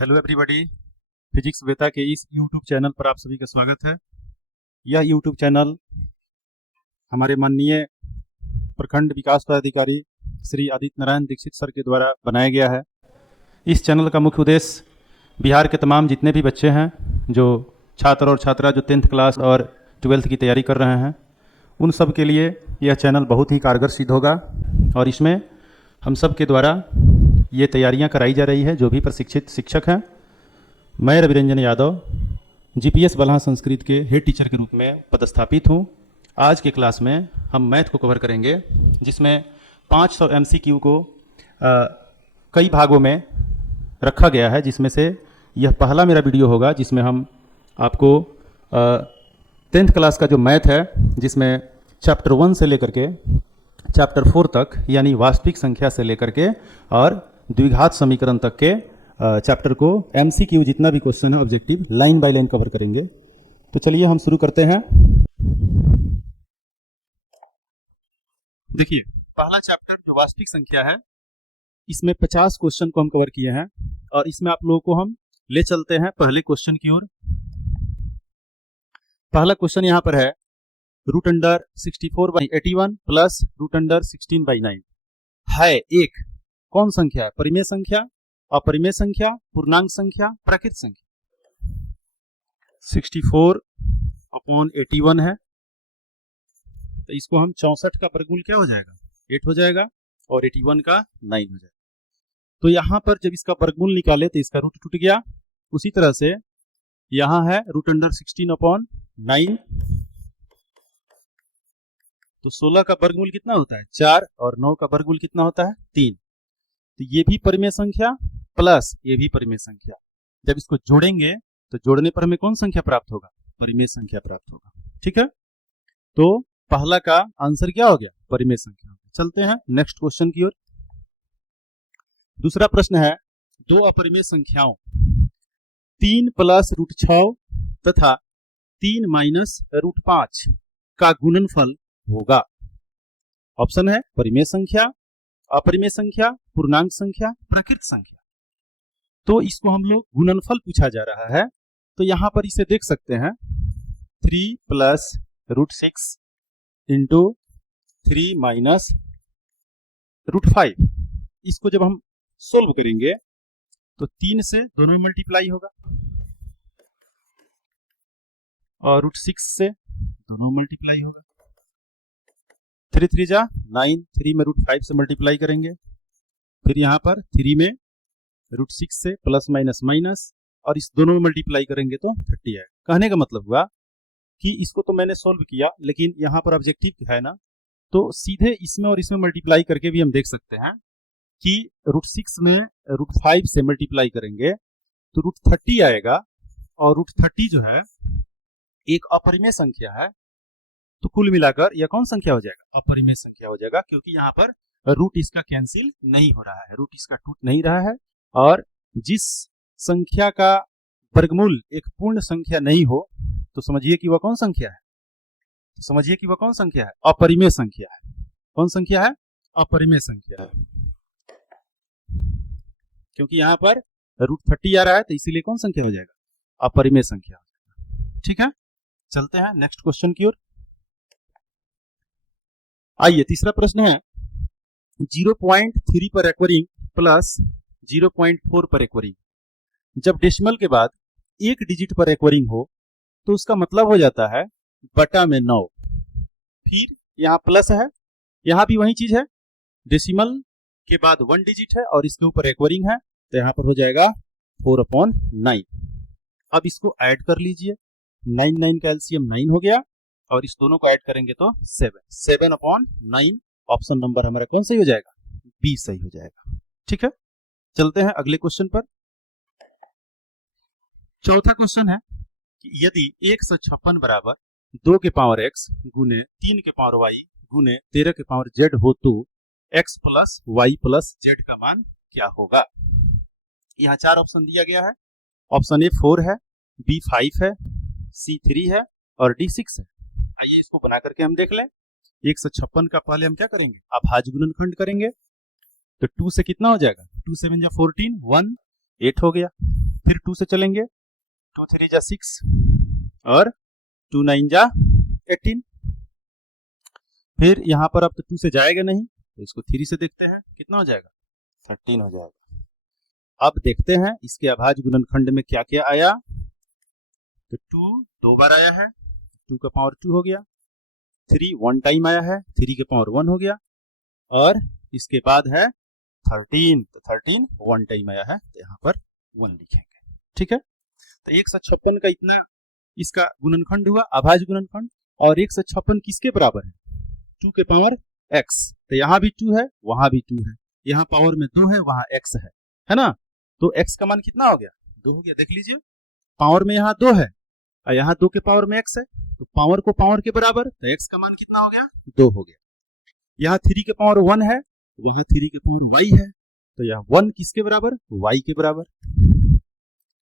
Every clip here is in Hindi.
हेलो एवरीबॉडी, फिजिक्स बेता के इस यूट्यूब चैनल पर आप सभी का स्वागत है। यह यूट्यूब चैनल हमारे माननीय प्रखंड विकास पदाधिकारी श्री आदित्य नारायण दीक्षित सर के द्वारा बनाया गया है। इस चैनल का मुख्य उद्देश्य बिहार के तमाम जितने भी बच्चे हैं, जो छात्र और छात्रा जो 10th क्लास और 12th की तैयारी कर रहे हैं, उन सब के लिए यह चैनल बहुत ही कारगर सिद्ध होगा। और इसमें हम सब के द्वारा ये तैयारियां कराई जा रही है। जो भी प्रशिक्षित शिक्षक हैं, मैं रवि रंजन यादव जीपीएस बलहा संस्कृत के हेड टीचर के रूप में पदस्थापित हूँ। आज के क्लास में हम मैथ को कवर करेंगे, जिसमें 500 MCQ को कई भागों में रखा गया है, जिसमें से यह पहला मेरा वीडियो होगा जिसमें हम आपको 10th क्लास का जो मैथ है, जिसमें चैप्टर 1 से लेकर के चैप्टर 4 तक, यानी वास्तविक संख्या से लेकर के और द्विघात समीकरण तक के चैप्टर को MCQ जितना भी क्वेश्चन है objective line by line cover करेंगे। तो चलिए हम शुरू करते हैं। देखिए, पहला चैप्टर जो वास्तविक संख्या है, इसमें 50 क्वेश्चन को हम कवर किए हैं और इसमें आप लोगों को हम ले चलते हैं पहले क्वेश्चन की ओर। पहला क्वेश्चन यहाँ पर है √64/81 प्लस √16/9 है एक कौन संख्या? परिमेय संख्या, अपरिमेय संख्या, पूर्णांक संख्या, प्राकृत संख्या। 64/81 है, तो इसको हम 64 का वर्गमूल क्या हो जाएगा? 8 हो जाएगा और 81 का 9 हो जाएगा। तो यहां पर जब इसका वर्गमूल निकाले तो इसका रूट टूट गया। उसी तरह से यहां है √16/9, तो 16 का वर्गमूल कितना होता है? 4, और 9 का वर्गमूल कितना होता है? 3। तो ये भी परिमेय संख्या प्लस ये भी परिमेय संख्या, जब इसको जोड़ेंगे तो जोड़ने पर हमें कौन संख्या प्राप्त होगा? परिमेय संख्या प्राप्त होगा। ठीक है, तो पहला का आंसर क्या हो गया? परिमेय संख्या। चलते हैं नेक्स्ट क्वेश्चन की ओर। दूसरा प्रश्न है, दो अपरिमेय संख्याओं 3 + √6 तथा 3 - √5 का गुणनफल होगा। ऑप्शन है परिमेय संख्या, अपरिमेय संख्या, पूर्णांक संख्या, प्राकृत संख्या। तो इसको हम लोग गुणनफल पूछा जा रहा है, तो यहां पर इसे देख सकते हैं 3 + √6 × 3 - √5। इसको जब हम सोल्व करेंगे तो 3 से दोनों में मल्टीप्लाई होगा और √6 से दोनों मल्टीप्लाई होगा। 3 3 जा 9, 3 में √5 से मल्टीप्लाई करेंगे, फिर यहाँ पर 3 में √6 से प्लस माइनस माइनस, और इस दोनों में मल्टीप्लाई करेंगे तो 30 है। कहने का मतलब हुआ कि इसको तो मैंने सोल्व किया, लेकिन यहाँ पर ऑब्जेक्टिव है ना, तो सीधे इसमें और इसमें मल्टीप्लाई करके भी हम देख सकते हैं कि √6 में √5 से मल्टीप्लाई करेंगे तो √30 आएगा, और √30 जो है एक अपरिमेय संख्या है, तो कुल मिलाकर यह कौन संख्या हो जाएगा? अपरिमेय संख्या हो जाएगा, क्योंकि यहाँ पर रूट इसका कैंसिल नहीं हो रहा है, रूट इसका टूट नहीं रहा है। और जिस संख्या का वर्गमूल एक पूर्ण संख्या नहीं हो, तो समझिए कि वह कौन संख्या है? तो समझिए कि वह कौन संख्या है? अपरिमेय संख्या है। कौन संख्या है? अपरिमेय संख्या है, क्योंकि यहाँ पर √30 आ रहा है, तो इसीलिए कौन संख्या हो जाएगा? अपरिमेय संख्या हो जाएगा। ठीक है, चलते हैं नेक्स्ट क्वेश्चन की ओर। आइए, तीसरा प्रश्न है 0.3 पर एक्वरिंग प्लस 0.4 पर एक्वरिंग। जब डेसिमल के बाद एक डिजिट पर एक्वरिंग हो तो उसका मतलब हो जाता है बटा में 9। फिर यहाँ प्लस है, यहाँ भी वही चीज है, डेसिमल के बाद 1 डिजिट है और इसके ऊपर एक्वरिंग है, तो यहाँ पर हो जाएगा 4/9। अब इसको ऐड कर लीजिए, 9 9 का एलसीएम 9 हो गया, और इस दोनों को ऐड करेंगे तो 7/9। ऑप्शन नंबर हमारा कौन सही हो जाएगा? बी सही हो जाएगा। ठीक है, चलते हैं अगले क्वेश्चन पर। चौथा क्वेश्चन है कि यदि 156 बराबर 2 के पावर x गुने 3 के पावर y गुने 13 के पावर z हो तो x + y + z का मान क्या होगा? यहाँ 4 ऑप्शन दिया गया है। ऑप्शन ए 4 है, बी 5 है, सी 3 है और डी 6 है। आइए इसको बना करके हम देख लें। 156 का पहले हम क्या करेंगे? अभाज्य गुणनखंड करेंगे, तो 2 से कितना हो जाएगा? 2 7 जा 14, 1 8 हो गया। फिर 2 से चलेंगे, 2 3 जा 6 और 2 9 जा 18। फिर यहाँ पर अब तो 2 से जाएगा नहीं, तो इसको 3 से देखते हैं कितना हो जाएगा, 13 हो जाएगा। अब देखते हैं इसके अभाज्य गुणनखंड में क्या क्या आया। तो 2 2 बार आया है, 2 का पावर 2 हो गया। 3 1 टाइम आया है, 3 के पावर 1 हो गया। और इसके बाद है 13, तो 13 1 टाइम आया है, तो यहाँ पर 1 लिखेंगे। ठीक है, तो 156 का इतना इसका गुणनखंड हुआ, अभाज्य गुणनखंड। और 156 किसके बराबर है, 2 के पावर x। तो यहाँ भी 2 है, वहां भी 2 है, यहाँ पावर में 2 है, वहां x है ना। तो x का मान कितना हो गया, 2 हो गया। देख लीजिए, पावर में यहाँ 2 है और यहाँ 2 के पावर में x है, तो पावर को पावर के बराबर, तो x का मान कितना हो गया, 2 हो गया। यहाँ 3 के पावर 1 है, वहां 3 के पावर y है, तो यहाँ 1 किसके बराबर, y के बराबर।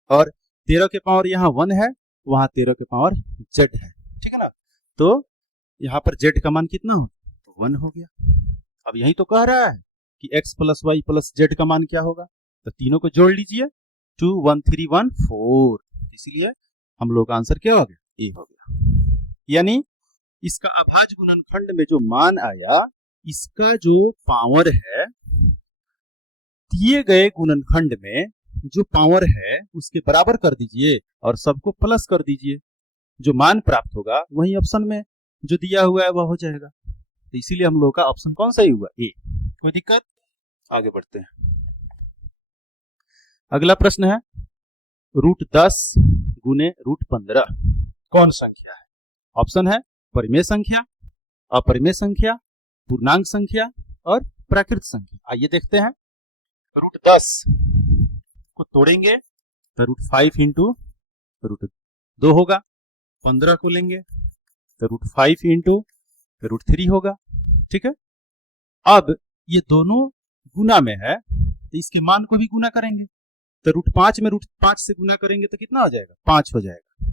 और 13 के पावर यहाँ 1 है, वहां 13 के पावर z है। ठीक है ना, तो यहाँ पर z का मान कितना हो, 1 हो गया। अब यही तो कह रहा है कि x plus y plus z का मान क्या होगा, तो तीनों को जोड़ लीजिए, 2 1 3 1 4, इसलिए हम लोग का आंसर क्या हो गया, ए हो गया। यानी इसका अभाज्य गुणनखंड में जो मान आया, इसका जो पावर है दिए गए गुणनखंड में जो पावर है उसके बराबर कर दीजिए और सबको प्लस कर दीजिए, जो मान प्राप्त होगा वही ऑप्शन में जो दिया हुआ है वह हो जाएगा। तो इसीलिए हम लोग का ऑप्शन कौन सा ही हुआ, ए। कोई दिक्कत, आगे बढ़ते हैं। अगला प्रश्न है, √10 गुने √15 कौन संख्या है। ऑप्शन है परिमेय संख्या, अपरिमेय संख्या, पूर्णांक संख्या और प्राकृत संख्या। आइए देखते हैं। √10 को तोड़ेंगे तो √5 इंटू √2 होगा। 15 को लेंगे तो √5 इंटू √3 होगा। ठीक है, अब ये दोनों गुना में है तो इसके मान को भी गुना करेंगे, तो √5 में √5 से गुना करेंगे तो कितना हो जाएगा, 5 हो जाएगा।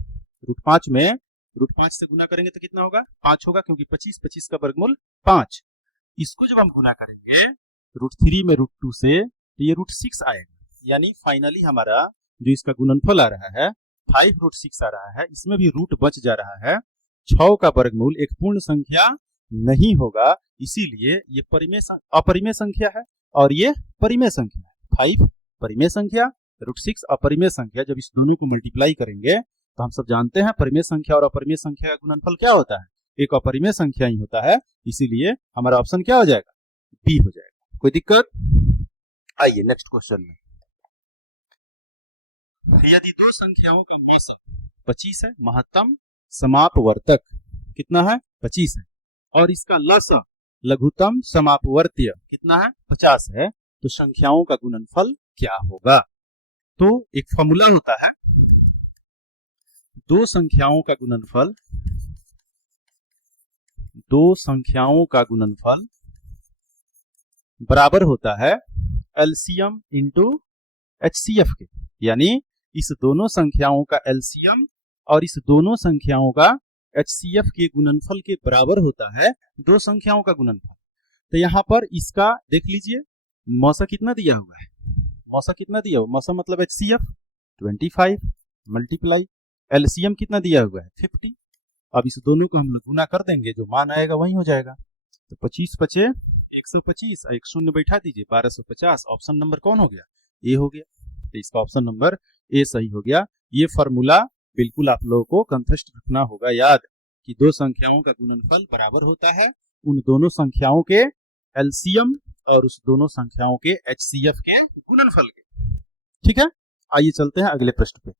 √5 में √5 से गुना करेंगे तो कितना होगा, 5 होगा, क्योंकि 25 का वर्गमूल 5। इसको जब हम गुना करेंगे √3 में √2 से, तो ये √6 आएगा। यानी फाइनली हमारा जो इसका गुणनफल आ रहा है 5√6 आ रहा है। इसमें भी रूट बच जा रहा है। 6 का वर्गमूल एक पूर्ण संख्या नहीं होगा, इसीलिए ये अपरिमेय संख्या है और ये परिमेय संख्या है। 5 परिमेय संख्या, √6 अपरिमेय संख्या। जब इस दोनों को मल्टीप्लाई करेंगे तो हम सब जानते हैं परिमेय संख्या और अपरिमेय संख्या का गुणनफल क्या होता है, एक अपरिमेय संख्या ही होता है। इसीलिए हमारा ऑप्शन क्या हो जाएगा, बी हो जाएगा। कोई दिक्कत, आइए नेक्स्ट क्वेश्चन में। यदि दो संख्याओं का मौसम 25 है, महत्तम समापवर्तक कितना है, 25 है, और इसका लसा लघुत्तम समापवर्त्य कितना है, 50 है, तो संख्याओं का गुणनफल क्या होगा। तो एक फॉर्मूला होता है, दो संख्याओं का गुणनफल बराबर होता है एलसीएम इंटू एचसीएफ के। यानी इस दोनों संख्याओं का एलसीएम और इस दोनों संख्याओं का एचसीएफ के गुणनफल के बराबर होता है दो संख्याओं का गुणनफल। तो यहाँ पर इसका देख लीजिए, मौसा कितना दिया हुआ है, मौसा कितना दिया हुआ, मौसा मतलब एचसीएफ 25 मल्टीप्लाई एलसीएम कितना दिया हुआ है 50। अब इस दोनों को हम लोग गुना कर देंगे, जो मान आएगा वही हो जाएगा। तो 25 पचे 125, एक शून्य बैठा दीजिए, 1250। ऑप्शन नंबर कौन हो गया, ए हो गया। तो इसका ऑप्शन नंबर ए सही हो गया। ये फॉर्मूला बिल्कुल आप लोगों को कंठस्थ रखना होगा याद, कि दो संख्याओं का गुणनफल बराबर होता है उन दोनों संख्याओं के एलसीएम और उस दोनों संख्याओं के एचसीएफ के गुणनफल के। ठीक है, आइए चलते हैं अगले प्रश्न पे।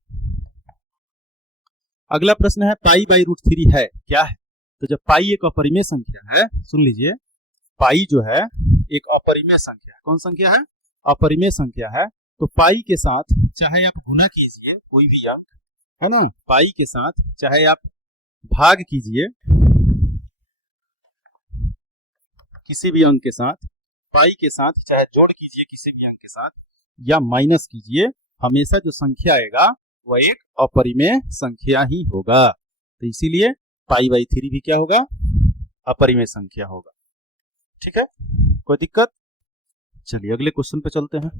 अगला प्रश्न है π/√3 है क्या है। तो जब पाई एक अपरिमेय संख्या है, सुन लीजिए, पाई जो है एक अपरिमेय संख्या है। कौन संख्या है, अपरिमेय संख्या है। तो पाई के साथ चाहे आप गुना कीजिए कोई भी अंक, है ना, पाई के साथ चाहे आप भाग कीजिए किसी भी अंक के साथ, पाई के साथ चाहे जोड़ कीजिए किसी भी अंक के साथ, या माइनस कीजिए, हमेशा जो संख्या आएगा वह एक अपरिमेय संख्या ही होगा। तो इसीलिए π/3 भी क्या होगा, अपरिमेय संख्या होगा। ठीक है, कोई दिक्कत। चलिए अगले क्वेश्चन पे चलते हैं।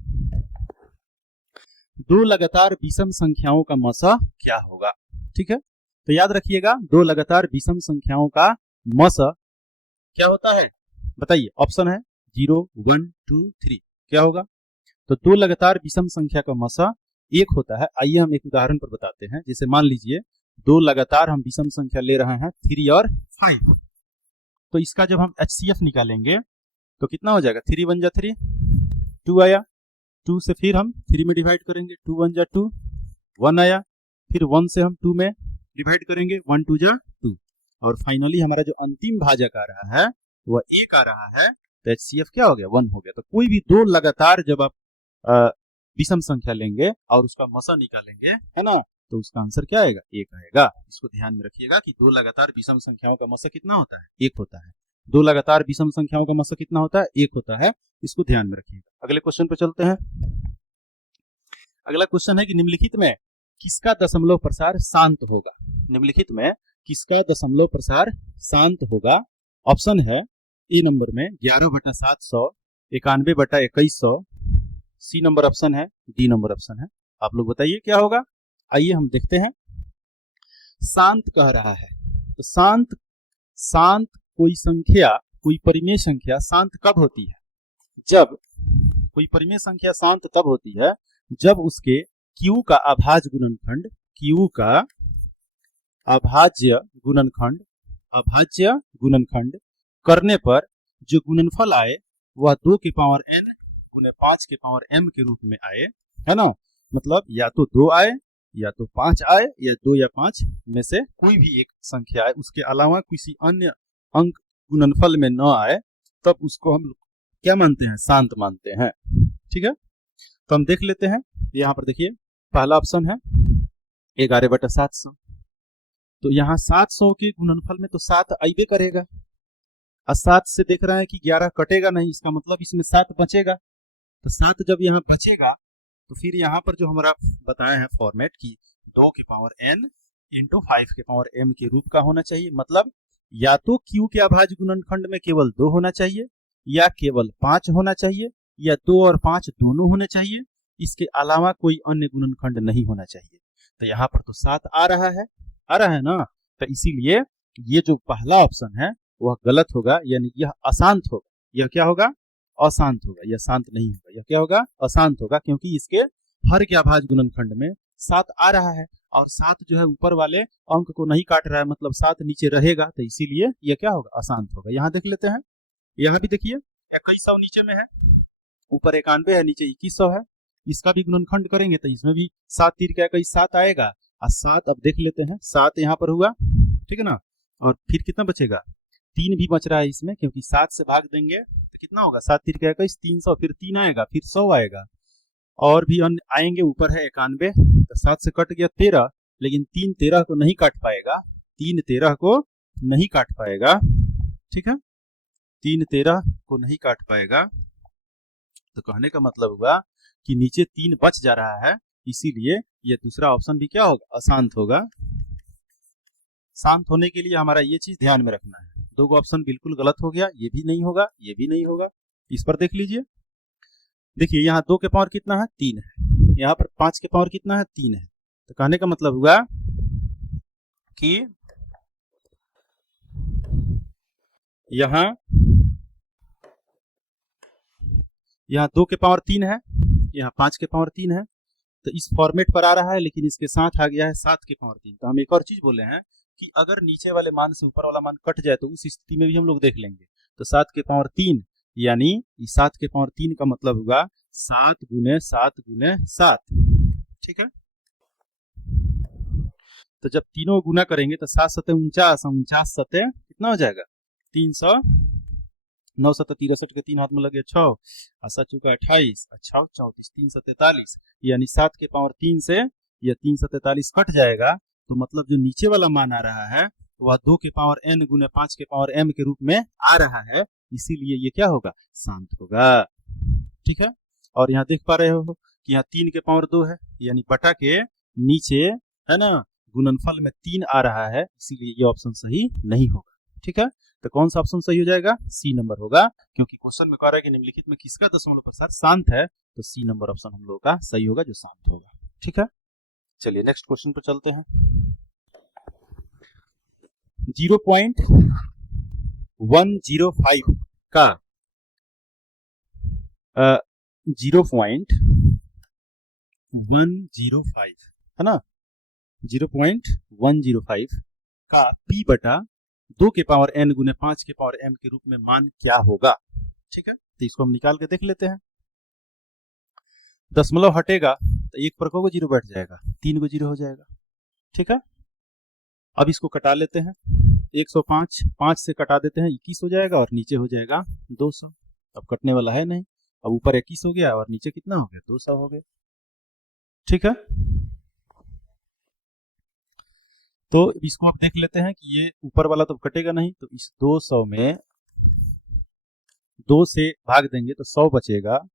दो लगातार विषम संख्याओं का मसा क्या होगा। ठीक है, तो याद रखिएगा दो लगातार विषम संख्याओं का मसा क्या होता है, बताइए। ऑप्शन है 0, 1, 2, 3, क्या होगा। तो दो लगातार विषम संख्या का मसा एक होता है। आइए हम एक उदाहरण पर बताते हैं। जैसे मान लीजिए दो लगातार हम विषम संख्या ले रहे हैं 3 और 5, तो इसका जब हम HCF निकालेंगे तो कितना हो जाएगा, 3 1 जा 3, 2 आया, 2 से फिर हम 3 में डिवाइड करेंगे, 2 1 जा 2, 1 आया, फिर 1 से हम 2 में डिवाइड करेंगे, 1 2 जा 2, और फाइनली हमारा जो अंतिम भाजक आ रहा है वह 1 आ रहा है। तो HCF क्या हो गया, 1 हो गया। तो कोई भी दो लगातार जब आप विषम संख्या लेंगे और उसका मसा निकालेंगे, है ना, तो उसका आंसर क्या आएगा, 1 आएगा। इसको ध्यान में रखिएगा कि दो लगातार विषम संख्याओं का मसा कितना होता है, 1 होता है। दो लगातार विषम संख्याओं का मसा कितना होता है, 1 होता है। इसको ध्यान में रखिएगा। अगले क्वेश्चन पे चलते हैं। अगला क्वेश्चन है कि निम्नलिखित में किसका दशमलव प्रसार शांत होगा। निम्नलिखित में किसका दशमलव प्रसार शांत होगा। ऑप्शन है ए नंबर में 11/700, 91/2100, सी नंबर ऑप्शन है, डी नंबर ऑप्शन है। आप लोग बताइए क्या होगा। आइए हम देखते हैं। शांत कह रहा है, तो शांत कोई संख्या, कोई परिमेय संख्या शांत कब होती है, जब कोई परिमेय संख्या शांत तब होती है जब उसके Q का अभाज्य गुणनखंड, Q का अभाज्य गुणनखंड करने पर जो गुणनफल आए वह 2 की पावर n गुने 5 की पावर m के रूप में आए, है ना। मतलब या तो 2 आए या तो 5 आए, या 2 या 5 में से कोई भी एक संख्या आए, उसके अलावा किसी अन्य अंक गुणनफल में न आए, तब उसको हम क्या मानते हैं, शांत मानते हैं। ठीक है, तो हम देख लेते हैं। यहाँ पर देखिए पहला ऑप्शन है 11/700, तो यहाँ 700 के गुणनफल में तो 7 आइबे करेगा, और 7 से देख रहे हैं कि 11 कटेगा नहीं, इसका मतलब इसमें 7 बचेगा। तो 7 जब यहाँ बचेगा तो फिर यहाँ पर जो हमारा बताया है फॉर्मेट की 2 की पावर n इंटू 5 के पावर m के रूप का होना चाहिए। मतलब या तो Q के अभाज्य गुणनखंड में केवल 2 होना चाहिए, या केवल 5 होना चाहिए, या 2 और 5 दोनों होने चाहिए, इसके अलावा कोई अन्य गुणनखंड नहीं होना चाहिए। तो यहाँ पर तो 7 आ रहा है ना, तो इसीलिए ये जो पहला ऑप्शन है वह गलत होगा, यानी यह अशांत होगा। यह क्या होगा, अशांत होगा, यह शांत नहीं होगा। यह क्या होगा, अशांत होगा, क्योंकि इसके हर के अभाज्य गुणनखंड में 7 आ रहा है, और 7 जो है ऊपर वाले अंक को नहीं काट रहा है, मतलब 7 नीचे रहेगा, तो इसीलिए यह क्या होगा, अशांत होगा। यहाँ देख लेते हैं, यहाँ भी देखिए 2100 नीचे में है, ऊपर 91 है, नीचे 2100 है। इसका भी गुणनखंड करेंगे तो इसमें भी 7 तीर का 21 7 आएगा, और 7 अब देख लेते हैं, 7 यहाँ पर हुआ, ठीक है ना, और फिर कितना बचेगा, 3 भी बच रहा है इसमें, क्योंकि 7 से भाग देंगे तो कितना होगा, 7 तीर का 21 300, फिर 3 आएगा, फिर 100 आएगा, और भी अन्य आएंगे। ऊपर है 91, तो 7 से कट गया 13, लेकिन 3 13 को नहीं काट पाएगा, 3 13 को नहीं काट पाएगा, ठीक है, 3 13 को नहीं काट पाएगा। तो कहने का मतलब हुआ कि नीचे 3 बच जा रहा है, इसीलिए यह दूसरा ऑप्शन भी क्या होगा, अशांत होगा। शांत होने के लिए हमारा ये चीज ध्यान में रखना है। 2 ऑप्शन बिल्कुल गलत हो गया, ये भी नहीं होगा, ये भी नहीं होगा। इस पर देख लीजिए, देखिए यहाँ 2 के पावर कितना है, 3 है, यहाँ पर 5 के पावर कितना है, 3 है। तो कहने का मतलब हुआ कि यहाँ 2 के पावर 3 है, यहाँ 5 के पावर 3 है, तो इस फॉर्मेट पर आ रहा है, लेकिन इसके साथ आ गया है 7 के पावर 3। तो हम एक और चीज बोले हैं कि अगर नीचे वाले मान से ऊपर वाला मान कट जाए तो उस स्थिति में भी हम लोग देख लेंगे। तो 7 के पावर 3, यानी 7 के पावर 3 का मतलब होगा 7 गुने 7 गुने 7, ठीक है। तो जब तीनों गुना करेंगे तो 7 सते 49, 49 सते कितना हो जाएगा, 300, 9 सते 63 के 3 हाथ में लगे 6, 7 चौका 28, 6 34, 3 सते 43, यानी 7 के पावर 3 से यह 3 सते 43 कट जाएगा। तो मतलब जो नीचे वाला मान आ रहा है वह 2 के पावर n गुने 5 के पावर m के रूप में आ रहा है, इसीलिए ये क्या होगा, शांत होगा, ठीक है। और यहाँ देख पा रहे हो कि यहाँ 3 के पावर 2 है, यानी बटा के नीचे, है ना, गुणनफल में 3 आ रहा है, इसीलिए ये ऑप्शन सही नहीं होगा, ठीक है। तो कौन सा ऑप्शन सही हो जाएगा, सी नंबर होगा, क्योंकि क्वेश्चन में कह रहा है कि निम्नलिखित में किसका दशमलव प्रसार शांत है, तो सी नंबर ऑप्शन हम लोगों का सही होगा, जो शांत होगा। ठीक है, चलिए नेक्स्ट क्वेश्चन पर चलते हैं। 0.105 का 0.105 है ना, 0.105 का p बटा 2 के पावर n गुने 5 के पावर m के रूप में मान क्या होगा। ठीक है, तो इसको हम निकाल के देख लेते हैं। दशमलव हटेगा तो एक पर को जीरो बैठ जाएगा, 3 को जीरो हो जाएगा। ठीक है, अब इसको कटा लेते हैं। 105 5 से कटा देते हैं, 21 हो जाएगा और नीचे हो जाएगा 200। अब कटने वाला है नहीं, अब ऊपर 21 हो गया और नीचे कितना हो गया, 200 हो गया। ठीक है, तो इसको आप देख लेते हैं कि ये ऊपर वाला तो कटेगा नहीं, तो इस 200 में 2 से भाग देंगे तो 100 बचेगा,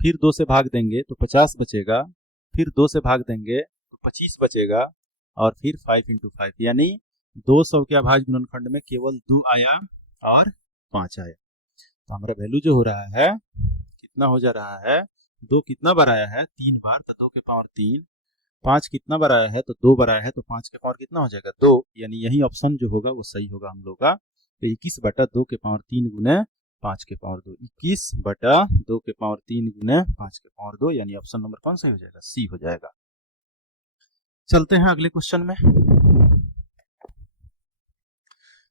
फिर 2 से भाग देंगे तो 50 बचेगा, फिर 2 से भाग देंगे तो 25 बचेगा और फिर 5 × 5 यानी 200 के अभाज्य गुणनखंड में केवल 2 आया और 5 आया। तो हमारा वैल्यू जो हो रहा है कितना हो जा रहा है, 2 कितना बार आया है, 3 बार, तो 2 के पावर 3। 5 कितना बार आया है, तो 2 बार आया है, तो 5 के पावर कितना हो जाएगा, 2। यानी यही ऑप्शन जो होगा वो सही होगा हम लोग का। तो 21 बटा 2 के पावर 3 गुने 5 के पावर 2, 21 बटा 2 के पावर 3 गुने 5 के पावर 2, यानी ऑप्शन नंबर कौन सा हो जाएगा, सी हो जाएगा। चलते हैं अगले क्वेश्चन में।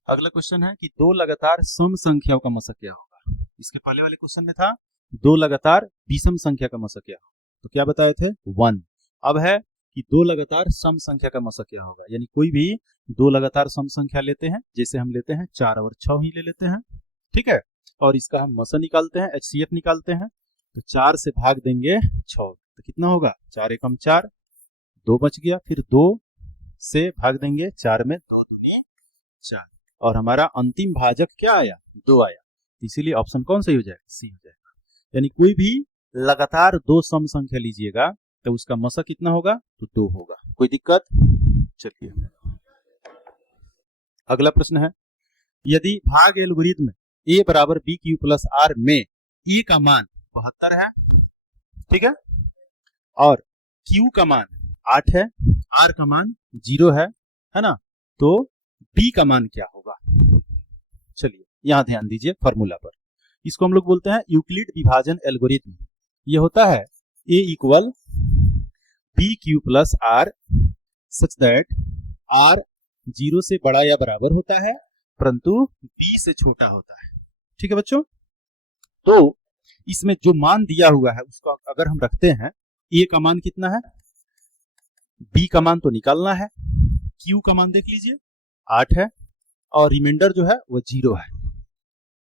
अगला क्वेश्चन है कि 2 लगातार सम संख्याओं का मसा क्या होगा। इसके पहले वाले क्वेश्चन में था 2 लगातार विषम संख्या का मसा क्या होगा, तो क्या बताए थे, 1। अब है कि 2 लगातार सम संख्या का मसा क्या होगा, यानी कोई भी 2 लगातार सम संख्या लेते हैं, जैसे हम लेते हैं 4 और 6 ही ले लेते हैं। ठीक है, और इसका हम मसा निकालते हैं, HCF निकालते हैं, तो 4 से भाग देंगे 6 तो कितना होगा, 4 एकम 4, 2 बच गया, फिर 2 से भाग देंगे 4 में, 2 दूनी 4 और हमारा अंतिम भाजक क्या आया, 2 आया। इसीलिए ऑप्शन कौन सही हो जाएगा, सी हो जाएगा। यानी कोई भी लगातार 2 सम संख्या लीजिएगा तो उसका मसा कितना होगा, तो 2 होगा। कोई दिक्कत। चलिए अगला प्रश्न है, यदि भाग एल्गोरिथम a बराबर BQ + R में a का मान 72 है, ठीक है, और Q का मान 8 है, R का मान 0 है ना, तो B का मान क्या होगा। चलिए यहां ध्यान दीजिए फॉर्मूला पर, इसको हम लोग बोलते हैं यूक्लिड विभाजन एल्गोरिथम। ये होता है A = BQ + R such that R 0 से बड़ा या बराबर होता है परंतु B से छोटा होता है। ठीक है बच्चों, तो इसमें जो मान दिया हुआ है उसको अगर हम रखते हैं, A का मान कितना है, B का मान तो निकालना है, Q का मान देख लीजिए 8 है और रिमाइंडर जो है वो 0 है।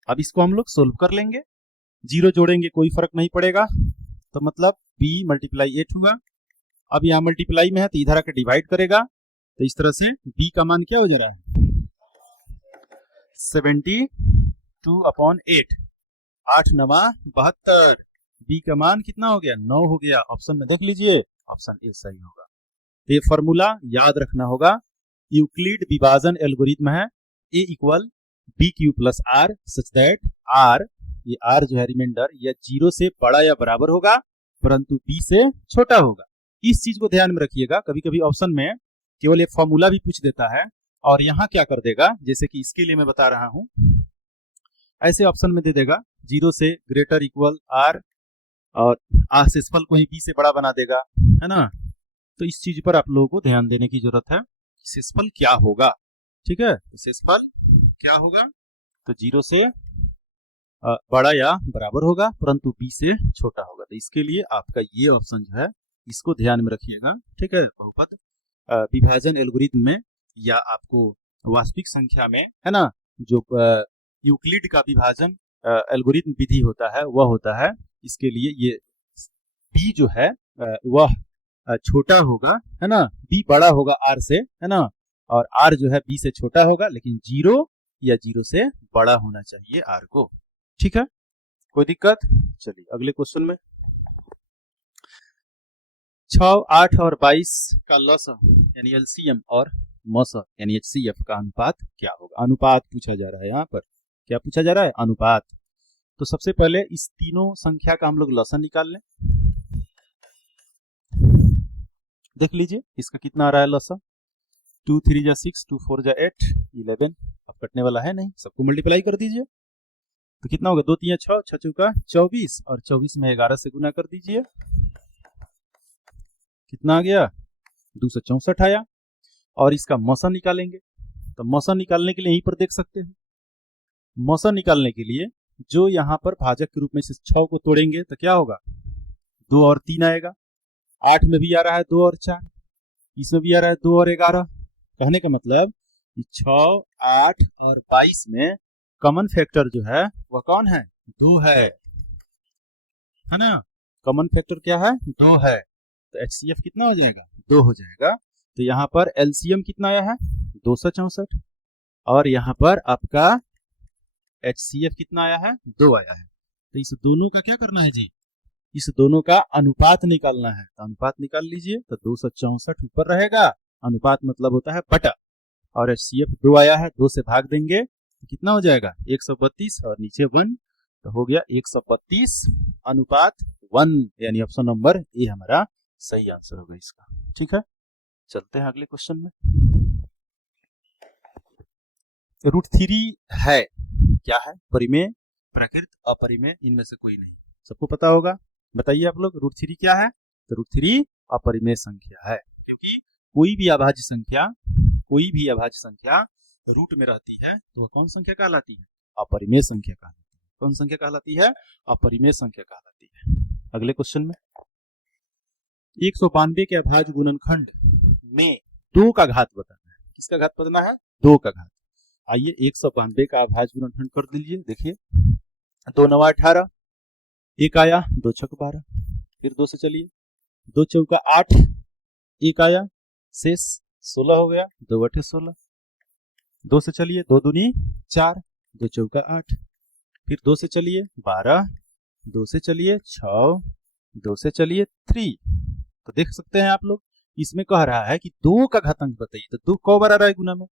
अब इसको हम लोग सोल्व कर लेंगे, 0 जोड़ेंगे कोई फर्क नहीं पड़ेगा, तो मतलब B × 8 हुआ। अब यहाँ मल्टीप्लाई में है तो इधर आकर डिवाइड करेगा, तो इस तरह से B का मान क्या हो जा रहा है, 72/8, 8 × 9 = 72। B का मान कितना हो गया, 9 हो गया। ऑप्शन में देख लीजिए, ऑप्शन ए सही होगा। तो ये फॉर्मूला याद रखना होगा, यूक्लिड विभाजन एल्गोरिथम है A = BQ + R such that R, ये R जो है रिमाइंडर, या 0 से बड़ा या बराबर होगा परंतु B से छोटा होगा। इस चीज को ध्यान में रखिएगा, कभी कभी ऑप्शन में केवल एक फॉर्मूला भी पूछ देता है और यहाँ क्या कर देगा, जैसे कि इसके लिए मैं बता रहा हूं, ऐसे ऑप्शन में दे देगा 0 से ग्रेटर इक्वल R और शेषफल को ही B से बड़ा बना देगा, है ना। तो इस चीज पर आप लोगों को ध्यान देने की जरूरत है, शेषफल क्या होगा। ठीक है, तो शेषफल क्या होगा, तो 0 से बड़ा या बराबर होगा परंतु B से छोटा होगा। तो इसके लिए आपका ये ऑप्शन जो है इसको ध्यान में रखिएगा। ठीक है, बहुपद विभाजन एल्गोरिथम में या आपको वास्तविक संख्या में, है ना, जो यूक्लिड का विभाजन एल्गोरिथम विधि होता है वह होता है, इसके लिए ये B जो है वह छोटा होगा, है ना, B बड़ा होगा R से, है ना, और R जो है B से छोटा होगा, लेकिन 0 या 0 से बड़ा होना चाहिए R को। ठीक है, कोई दिक्कत। चलिए अगले क्वेश्चन में, 6, 8 और 22 का लसा यानी LCM और मसा यानी HCF का अनुपात क्या होगा। अनुपात पूछा जा रहा है, यहाँ पर क्या पूछा जा रहा है, अनुपात। तो सबसे पहले इस तीनों संख्या का हम लोग लसा निकाल लें। देख लीजिए इसका कितना आ रहा है लसा, 2 3 जा 6, 2 4 जा 8, 11। अब कटने वाला है नहीं, सबको मल्टीप्लाई कर दीजिए तो कितना होगा, 2 3 6, 6 चौका 24, और 24 में 11 से गुना कर दीजिए, कितना आ गया, 264 आया। और इसका मौसा निकालेंगे, तो मौसा निकालने के लिए यहीं पर देख सकते हैं, मौसा निकालने के लिए जो यहाँ पर भाजक के रूप में से 6 को तोड़ेंगे तो क्या होगा, 2 और 3 आएगा, 8 में भी आ रहा है 2 और 4, इसमें भी आ रहा है 2 और 11। कहने का मतलब 6, 8 और 22 में कॉमन फैक्टर जो है वह कौन है, 2 है ना। कॉमन फैक्टर क्या है, 2 है। तो HCF कितना हो जाएगा, 2 हो जाएगा। तो यहाँ पर LCM कितना आया है, 264, और यहाँ पर आपका HCF कितना आया है, 2 आया है। तो इस दोनों का क्या करना है जी, इस दोनों का अनुपात निकालना है। तो अनुपात निकाल लीजिए, तो 264 ऊपर रहेगा, अनुपात मतलब होता है बटा, और HCF 2 आया है, 2 से भाग देंगे तो कितना हो जाएगा, 132, और नीचे 1, तो हो गया 132 अनुपात 1, यानी ऑप्शन नंबर ए हमारा सही आंसर होगा इसका। ठीक है, चलते हैं अगले क्वेश्चन में। √3 है क्या है, परिमेय, प्रकृत, अपरिमेय, इनमें से कोई नहीं, सबको पता होगा। बताइए आप लोग √3 क्या है, तो √3 अपरिमेय संख्या है, क्योंकि कोई भी अभाज्य संख्या रूट में रहती है तो वह कौन संख्या कहलाती है, अपरिमेय संख्या कहलाती है। कौन संख्या कहलाती है, अपरिमेय संख्या कहलाती है। अगले क्वेश्चन में 192 के अभाज्य गुणनखंड में 2 का घात बताना है। किसका घात बताना है, 2 का घात। आइए 192 का अभाज्य गुणनखंड कर दीजिए, देखिए 2 9 18, 1 आया, 2 6 12, फिर 2 से चलिए, 2 चौका 8, 1 आया, शेष 16 हो गया, 2 8 16, 2 से चलिए, 2 दूनी 4, 2 चौका 8, फिर 2 से चलिए 12, 2 से चलिए 6, 2 से चलिए 3। तो देख सकते हैं आप लोग, इसमें कह रहा है कि 2 का घातांक बताइए, तो 2 कौ बार आ रहा है गुना में,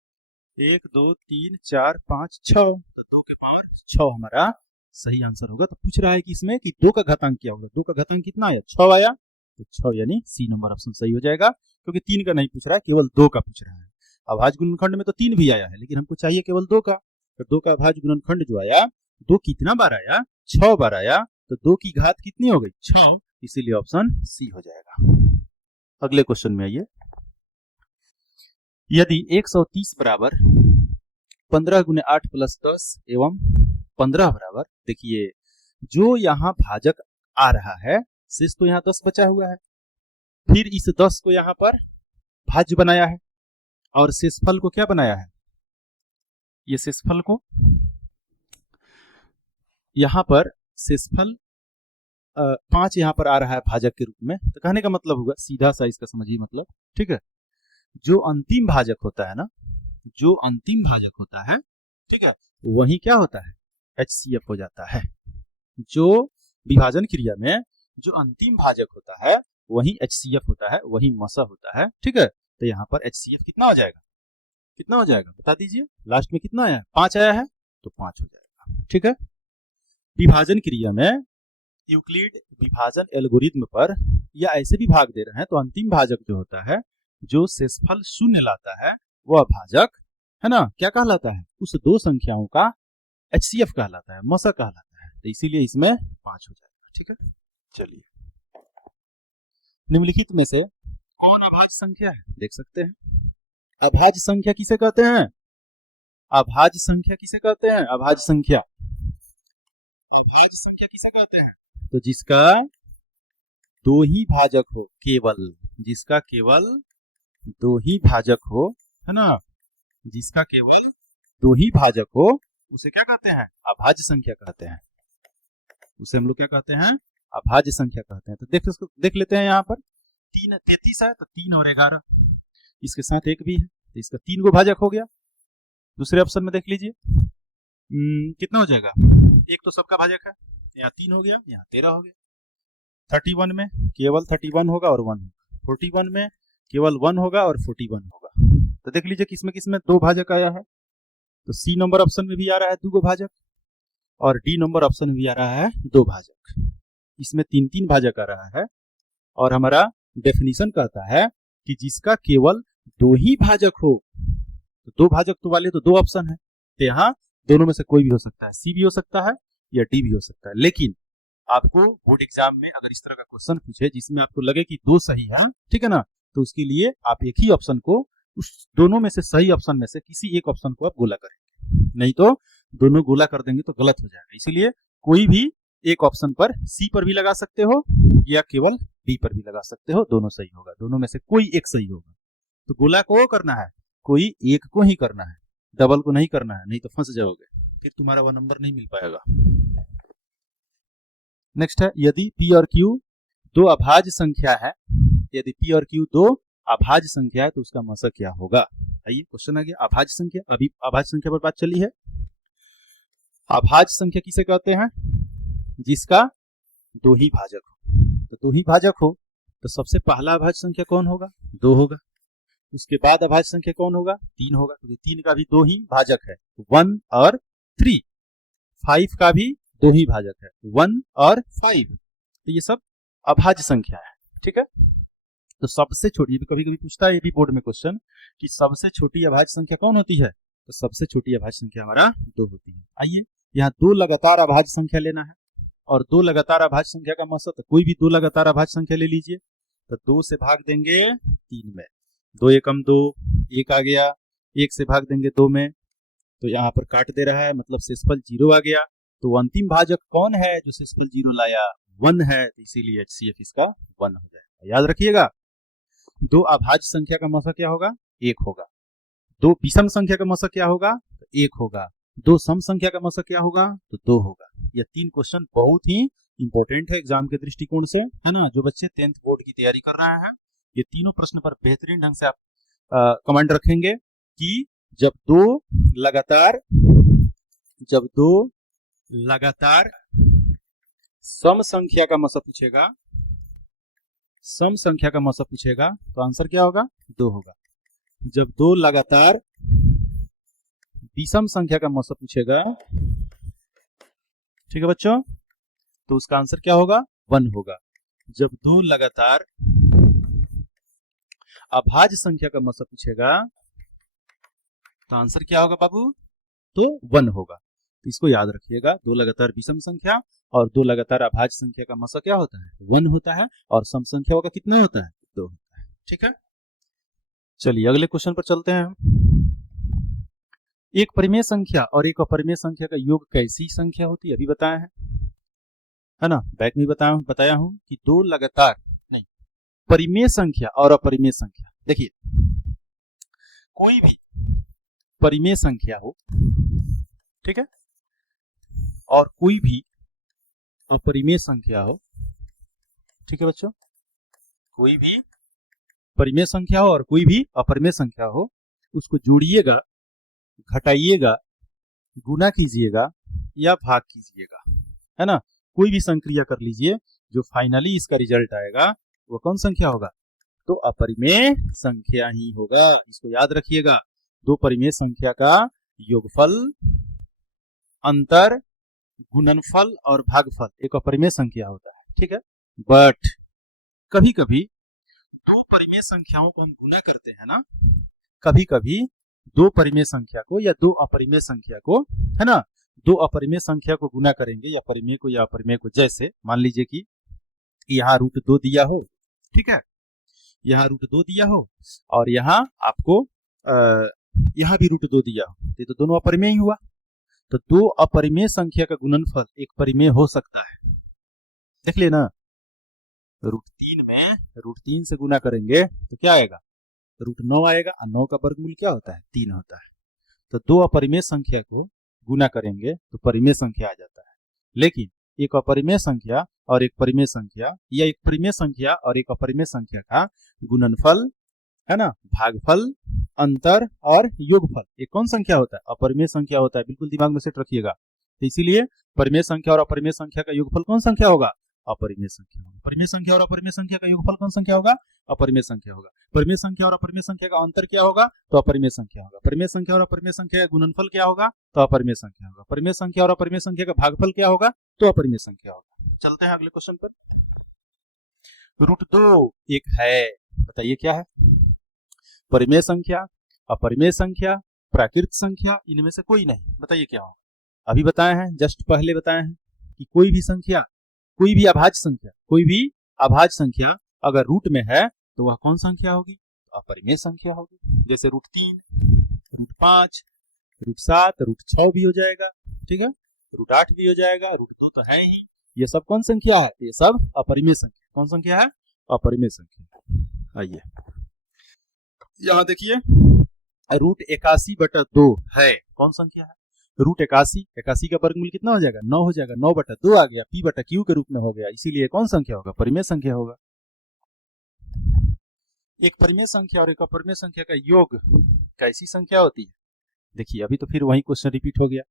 1 2 3 4 5 6, तो 2 के पावर 6 हमारा सही आंसर होगा। तो पूछ रहा है कि इसमें कि 2 का घातांक क्या होगा, 2 का घातांक कितना आया, 6 आया, तो 6 यानी सी नंबर ऑप्शन सही हो जाएगा, क्योंकि 3 का नहीं पूछ रहा है, केवल 2 का पूछ रहा है। अभाज्य गुणनखंड में तो 3 भी आया है, लेकिन हमको चाहिए केवल 2 का। तो 2 का अभाज्य गुणनखंड जो आया, 2 कितना बार आया, 6 बार आया, तो 2 की घात कितनी हो गई, 6, इसीलिए ऑप्शन सी हो जाएगा। अगले क्वेश्चन में आइए, यदि 130 बराबर 15 गुने 8 प्लस 10 एवं 15 बराबर, देखिए जो यहाँ भाजक आ रहा है, शेष तो यहाँ 10 बचा हुआ है, फिर इस 10 को यहाँ पर भाज्य बनाया है, और शेषफल को क्या बनाया है, ये शेषफल को यहाँ पर शेषफल 5 यहाँ पर आ रहा है भाजक के रूप में। तो कहने का मतलब होगा, सीधा सा इसका समझिए मतलब, ठीक है, जो अंतिम भाजक होता है ना, जो अंतिम भाजक होता है, ठीक है, वही क्या होता है, HCF हो जाता है। जो विभाजन क्रिया में जो अंतिम भाजक होता है वही HCF होता है, वही मसा होता है, ठीक है। तो यहाँ पर HCF कितना हो जाएगा, कितना हो जाएगा बता दीजिए, लास्ट में कितना आया, 5 आया है, तो 5 हो जाएगा, ठीक है। विभाजन क्रिया में यूक्लिड विभाजन एल्गोरिथ्म पर या ऐसे भी भाग दे रहे हैं, तो अंतिम भाजक जो होता है, जो शेषफल 0 लाता है, वह भाजक है ना, क्या कहलाता है, उस 2 संख्याओं का HCF कहलाता है, मसा कहलाता है। तो इसीलिए इसमें 5 हो जाएगा, ठीक है। चलिए, निम्नलिखित में से कौन अभाज्य संख्या है, देख सकते हैं। अभाज्य संख्या किसे कहते हैं, अभाज्य संख्या किसे कहते हैं, अभाज्य संख्या, अभाज्य संख्या किसे कहते हैं, तो जिसका 2 ही भाजक हो, केवल जिसका केवल 2 ही भाजक हो, है ना, जिसका केवल 2 ही भाजक हो, उसे क्या कहते हैं, अभाज्य संख्या कहते हैं। उसे हम लोग क्या कहते हैं, अभाज्य संख्या कहते हैं। तो देख लेते हैं, यहाँ पर 33 है, तो 3 और 11, इसके साथ 1 भी है, तो इसका 3 गो भाजक हो गया। दूसरे ऑप्शन में देख लीजिए, कितना हो जाएगा, 1 तो सबका भाजक है, यहाँ 3 हो गया, यहाँ 13 हो गया। 31 में केवल 31 होगा और 1 होगा, 41 में केवल 1 होगा और 41 होगा। तो देख लीजिए किसमें किसमें 2 भाजक आया है, तो सी नंबर ऑप्शन में भी आ रहा है 2 गो भाजक, और डी नंबर ऑप्शन में भी आ रहा है 2 भाजक। इसमें 3 3 भाजक आ रहा है, और हमारा डेफिनेशन कहता है कि जिसका केवल दो ही भाजक हो। तो दो भाजक तो वाले तो दो ऑप्शन है, तो यहाँ दोनों में से कोई भी हो सकता है, सी भी हो सकता है या डी भी हो सकता है। लेकिन आपको बोर्ड एग्जाम में अगर इस तरह का क्वेश्चन पूछे जिसमें आपको लगे कि दो सही है, ठीक है ना, तो उसके लिए आप एक ही ऑप्शन को, उस दोनों में से सही ऑप्शन में से किसी एक ऑप्शन को आप गोला करेंगे, नहीं तो दोनों गोला कर देंगे तो गलत हो जाएगा। इसीलिए कोई भी एक ऑप्शन पर सी पर भी लगा सकते हो या केवल डी पर भी लगा सकते हो, दोनों सही होगा, दोनों में से कोई एक सही होगा। तो गोला को करना है, कोई एक को ही करना है, डबल को नहीं करना है, नहीं तो फंस जाओगे, फिर तुम्हारा वह नंबर नहीं मिल पाएगा। नेक्स्ट है, यदि P और Q दो अभाज्य संख्या है, यदि P और Q दो अभाज्य संख्या है तो उसका मसा क्या होगा। आइए क्वेश्चन आ गया, अभाज्य संख्या, अभी अभाज्य संख्या पर बात चली है। अभाज्य संख्या किसे कहते हैं, जिसका दो ही भाजक हो। तो दो ही भाजक हो तो सबसे पहला अभाज्य संख्या कौन होगा, दो होगा। उसके बाद अभाज्य संख्या कौन होगा, तीन होगा, क्योंकि तीन का भी दो ही भाजक है, 1 और 3। 5 का भी दो ही भाजक है, 1 और 5। तो ये सब अभाज्य संख्या है, ठीक है। तो सबसे छोटी, कभी कभी पूछता है ये भी बोर्ड में क्वेश्चन कि सबसे छोटी अभाज्य संख्या कौन होती है, तो सबसे छोटी अभाज्य संख्या हमारा दो होती है। आइए यहाँ दो लगातार अभाज्य संख्या लेना है, और दो लगातार अभाज्य संख्या का मतलब, तो कोई भी दो लगातार अभाज्य संख्या ले लीजिए। तो दो से भाग देंगे तीन में, दो एकम दो, एक आ गया, एक से भाग देंगे दो में, तो यहाँ पर काट दे रहा है, मतलब शेषफल 0 आ गया। तो अंतिम भाजक कौन है जो शेषफल 0 लाया, 1 है, तो इसीलिए HCF इसका 1 हो जाएगा। याद रखिएगा, दो अभाज्य संख्या का मसा क्या होगा, एक होगा। दो विषम संख्या का मसा क्या होगा, तो एक होगा। दो सम संख्या का मसा क्या होगा, तो दो होगा। ये तीन क्वेश्चन बहुत ही इंपॉर्टेंट है एग्जाम के दृष्टिकोण से, है ना। जो बच्चे 10th बोर्ड की तैयारी कर रहे हैं, ये तीनों प्रश्न पर बेहतरीन ढंग से आप कमेंट रखेंगे कि जब दो लगातार सम संख्या का मसा पूछेगा, सम संख्या का मसा पूछेगा तो आंसर क्या होगा, दो होगा। जब दो लगातार विषम संख्या का मसा पूछेगा, ठीक है बच्चों, तो उसका आंसर क्या होगा, 1 होगा। जब दो लगातार अभाज्य संख्या का मसा पूछेगा तो आंसर क्या होगा बाबू, तो 1 होगा। तो इसको याद रखिएगा, दो लगातार विषम संख्या और दो लगातार अभाज्य संख्या का मसा क्या होता है, 1 होता है, और सम संख्या का कितना होता है, 2 होता है, ठीक है। चलिए अगले क्वेश्चन पर चलते हैं। एक परिमेय संख्या और एक अपरिमेय संख्या का योग कैसी संख्या होती है, अभी बताया है ना, बैक में बताया हूं कि दो लगातार नहीं, परिमेय संख्या और अपरिमेय संख्या, देखिए कोई भी परिमेय संख्या हो, ठीक है, और कोई भी अपरिमेय संख्या हो, ठीक है बच्चों, कोई भी परिमेय संख्या हो और कोई भी अपरिमेय संख्या हो, उसको जोड़िएगा, घटाइएगा, गुना कीजिएगा या भाग कीजिएगा, है ना। कोई भी संक्रिया कर लीजिए, जो फाइनली इसका रिजल्ट आएगा वो कौन संख्या होगा, तो अपरिमेय संख्या ही होगा। इसको याद रखिएगा, दो परिमेय संख्या का योगफल, अंतर, गुणनफल और भागफल एक अपरिमेय संख्या होता है, ठीक है। बट कभी कभी दो परिमेय संख्याओं को हम गुना करते हैं ना, कभी कभी दो परिमेय संख्या को या दो अपरिमेय संख्या को, है ना, दो अपरिमेय संख्या को गुना करेंगे, या परिमेय को या अपरिमेय को। जैसे मान लीजिए कि यहाँ √2 दिया हो, ठीक है, यहाँ √2 दिया हो और यहाँ आपको यहाँ भी √2 दिया हो, तो दोनों अपरिमेय ही हुआ। तो दो अपरिमेय संख्या का गुणनफल एक परिमेय हो सकता है, देख लेना। √3 में √3 से गुना करेंगे तो क्या आएगा, √9 आएगा, और 9 का वर्गमूल क्या होता है, 3 होता है। तो दो अपरिमेय संख्या को गुना करेंगे तो परिमेय संख्या आ जाता है। लेकिन एक अपरिमेय संख्या और एक परिमेय संख्या, या एक परिमेय संख्या और एक अपरिमेय संख्या का गुणनफल, है ना, भागफल, अंतर और योगफल एक कौन संख्या होता है, अपरिमेय संख्या होता है। बिल्कुल दिमाग में सेट रखिएगा। तो इसीलिए परिमेय संख्या और अपरिमेय संख्या का योगफल कौन संख्या होगा, अपरिमेय संख्या होगा। परिमेय संख्या और अपरिमेय संख्या का योगफल कौन संख्या होगा, अपरिमेय संख्या होगा। परिमेय संख्या और अपरिमेय संख्या का अंतर क्या होगा, तो अपरिमेय संख्या होगा। परिमेय संख्या और अपरिमेय संख्या का गुणनफल क्या होगा, तो अपरिमेय संख्या होगा। परिमेय संख्या और अपरिमेय संख्या का भागफल क्या होगा, तो अपरिमेय संख्या होगा। चलते हैं अगले क्वेश्चन पर। √2 एक है, बताइए क्या है, परिमेय संख्या, अपरिमेय संख्या, प्राकृत संख्या, इनमें से कोई नहीं। बताइए क्या होगा? अभी बताए हैं, जस्ट पहले बताए हैं कि कोई भी संख्या, कोई भी अभाज्य संख्या अगर रूट में है तो वह कौन संख्या होगी? अपरिमेय संख्या होगी। जैसे √3, √5, √7, √6 भी हो जाएगा, ठीक है, √8 भी हो जाएगा, √2 तो है ही। ये सब कौन संख्या है? ये सब अपरिमेय संख्या। कौन संख्या है? अपरिमेय संख्या। आइए यहाँ देखिए, √81/2 है, कौन संख्या है? √81 का वर्गमूल कितना हो जाएगा? 9 हो जाएगा। 9/2 आ गया, p/q के रूप में हो गया, इसीलिए कौन संख्या होगा? परिमेय संख्या होगा। एक परिमेय संख्या और एक अपरिमेय संख्या का योग कैसी संख्या होती है? देखिए, अभी तो फिर वही क्वेश्चन रिपीट हो गया।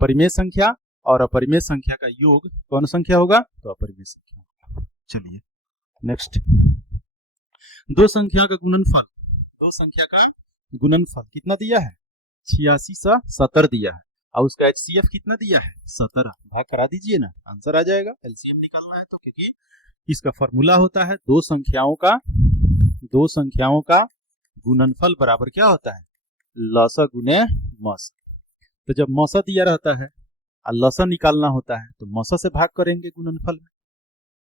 परिमेय संख्या और अपरिमेय संख्या का योग कौन संख्या होगा? तो अपरिमेय संख्या होगा। चलिए नेक्स्ट, दो संख्या का गुणनफल कितना दिया है? 86 से 70 दिया है, और उसका HCF कितना दिया है? 17। भाग करा दीजिए ना, आंसर आ जाएगा। एलसीएम निकालना है तो, क्योंकि इसका फॉर्मूला होता है दो संख्याओं का गुणनफल बराबर क्या होता है? लसा गुने मसा। तो जब मसा दिया रहता है और लसा निकालना होता है तो मसा से भाग करेंगे गुणनफल में।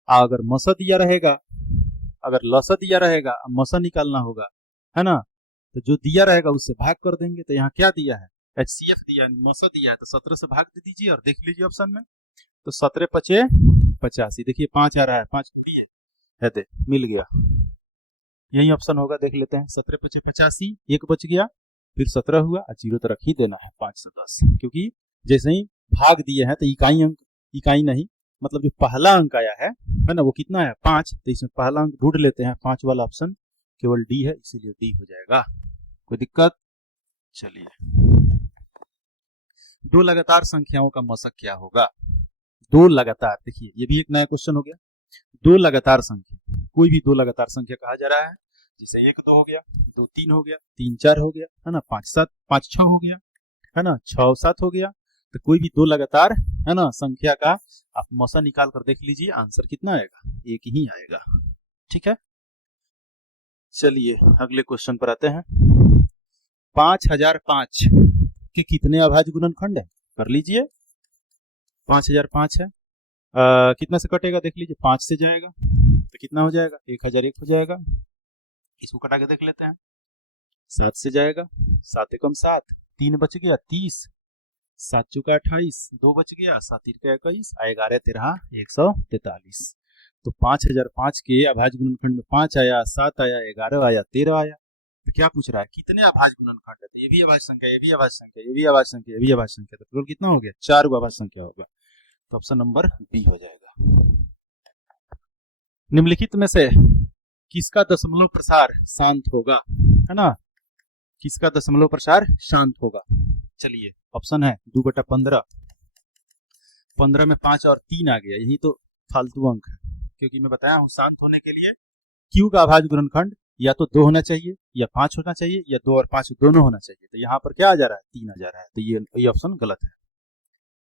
अगर मसा दिया रहेगा, अगर लसा दिया रहेगा और मसा निकालना होगा, है ना, तो जो दिया रहेगा उससे भाग कर देंगे। तो यहाँ क्या दिया है? HCF दिया, मसा दिया है, तो 17 से भाग दे दीजिए और देख लीजिए ऑप्शन में। तो 17 × 5 = 85। देखिए 5 आ रहा है, 5 पूरी है दे, मिल गया, यही ऑप्शन होगा। देख लेते हैं, 17 × 5 = 85, एक बच गया, फिर 17 हुआ और 0 तो रख ही देना है 5 से 10, क्योंकि जैसे ही भाग दिए हैं तो इकाई नहीं, मतलब जो पहला अंक आया है ना, वो कितना है? 5। तो इसमें पहला अंक ढूंढ लेते हैं, 5 वाला ऑप्शन केवल डी है, इसीलिए डी हो जाएगा। कोई दिक्कत? चलिए, दो लगातार संख्याओं का मशक क्या होगा? दो लगातार, देखिए ये भी एक नया क्वेश्चन हो गया। दो लगातार संख्या, कोई भी दो लगातार संख्या कहा जा रहा है, जैसे 1 2 हो गया, 2 3 हो गया, 3 4 हो गया, है ना, 5 6 हो गया, है ना, 6 7 हो गया। तो कोई भी दो लगातार, है ना, संख्या का आप मौसा निकाल कर देख लीजिए, आंसर कितना आएगा? एक ही आएगा। ठीक है, चलिए अगले क्वेश्चन पर आते हैं। 5005 के कितने अभाज्य गुणनखंड है? कर लीजिए, 5005 है, कितना से कटेगा? देख लीजिए, 5 से जाएगा तो कितना हो जाएगा? 1001 हो जाएगा। इसको कटा के देख लेते हैं, 7 से जाएगा, 7 एकम 7, 3 बच गया 30, 7 चौका 28, 2 बच गया, 7 तिरका 21, 11 13 143। तो 5005 के अभाज्य गुणनखंड में 5 आया, 7 आया, 11 आया, 13 आया। तो क्या पूछ रहा है? कितने अभाज्य गुणनखंड है? तो ये भी अभाज्य संख्या, ये भी अभाज्य संख्या, ये भी अभाज्य संख्या, ये भी अभाज्य संख्या, तो टोटल कितना हो गया? 4 अभाज्य संख्या होगा। तो ऑप्शन नंबर बी हो जाएगा। निम्नलिखित में से किसका दशमलव प्रसार शांत होगा? है ना, किसका दशमलव प्रसार शांत होगा? चलिए, ऑप्शन है 2/15, 15 में 5 और 3 आ गया, यही तो फालतू अंक है, क्योंकि मैं बताया हूं शांत होने के लिए क्यू का अभाज्य गुणनखंड या तो 2 होना चाहिए, या 5 होना चाहिए, या 2 और 5 दोनों होना चाहिए। तो यहाँ पर क्या आ जा रहा है? 3 आ जा रहा है, तो ये ऑप्शन गलत है।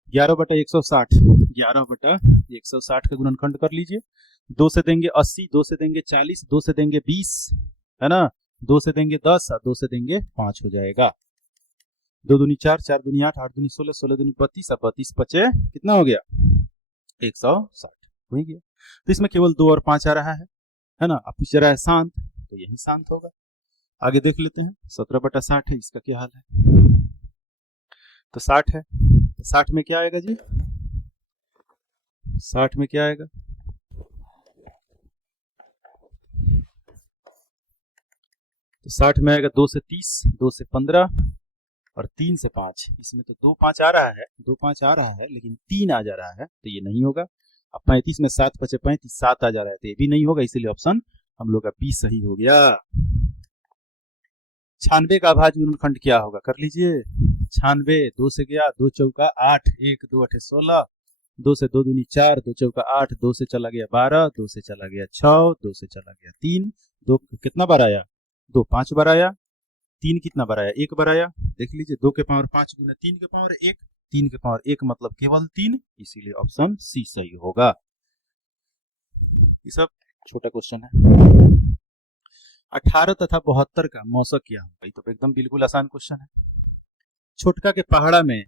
11/160, 11/160 का गुणनखंड कर लीजिए। 2 से देंगे 80, 2 से देंगे 40, 2 से देंगे 20, है ना, 2 से देंगे 10 और 2 से देंगे 5 हो जाएगा। 2 दूनी 4, 4 दूनी 8, 8 दूनी 16, 16 दूनी 32 और 32 पचे कितना हो गया? 160 हो गया। तो इसमें केवल 2 और 5 आ रहा है ना, अब पूछ रहा है शांत, तो यही शांत होगा। आगे देख लेते हैं, 17/60 है, इसका क्या हाल है? तो 60 है, तो 60 में क्या आएगा जी? 60 में क्या आएगा? तो 60 में आएगा 2 से 30, 2 से 15 और 3 से 5। इसमें तो 2 5 आ रहा है, 2 5 आ रहा है, लेकिन 3 आ जा रहा है, तो ये नहीं होगा। अब 35 में 7 5 35, 7 आ जा रहा है, तो ये भी नहीं होगा, इसीलिए ऑप्शन हम लोग का बी सही हो गया। 96 का अभाज्य गुणनखंड क्या होगा? कर लीजिए, 96, 2 से गया, 2 चौका 8, 1 2 8 16, 2 से 2 दूनी 4, 2 चौका 8, 2 से चला गया 12, 2 से चला गया 6, 2 से चला गया 3, 2 कितना बार आया? 2 5 बार आया, 3 कितना बार आया? 1 बार आया। देख लीजिए, 2 के पावर 5 गुने 3 के पावर 1, 3 के पावर 1 मतलब केवल 3, इसीलिए ऑप्शन सी सही होगा। ये सब छोटा क्वेश्चन है। 18 तथा 72 का मौसक क्या होगा? ये तो एकदम बिल्कुल आसान क्वेश्चन है। छोटका के पहाड़ा में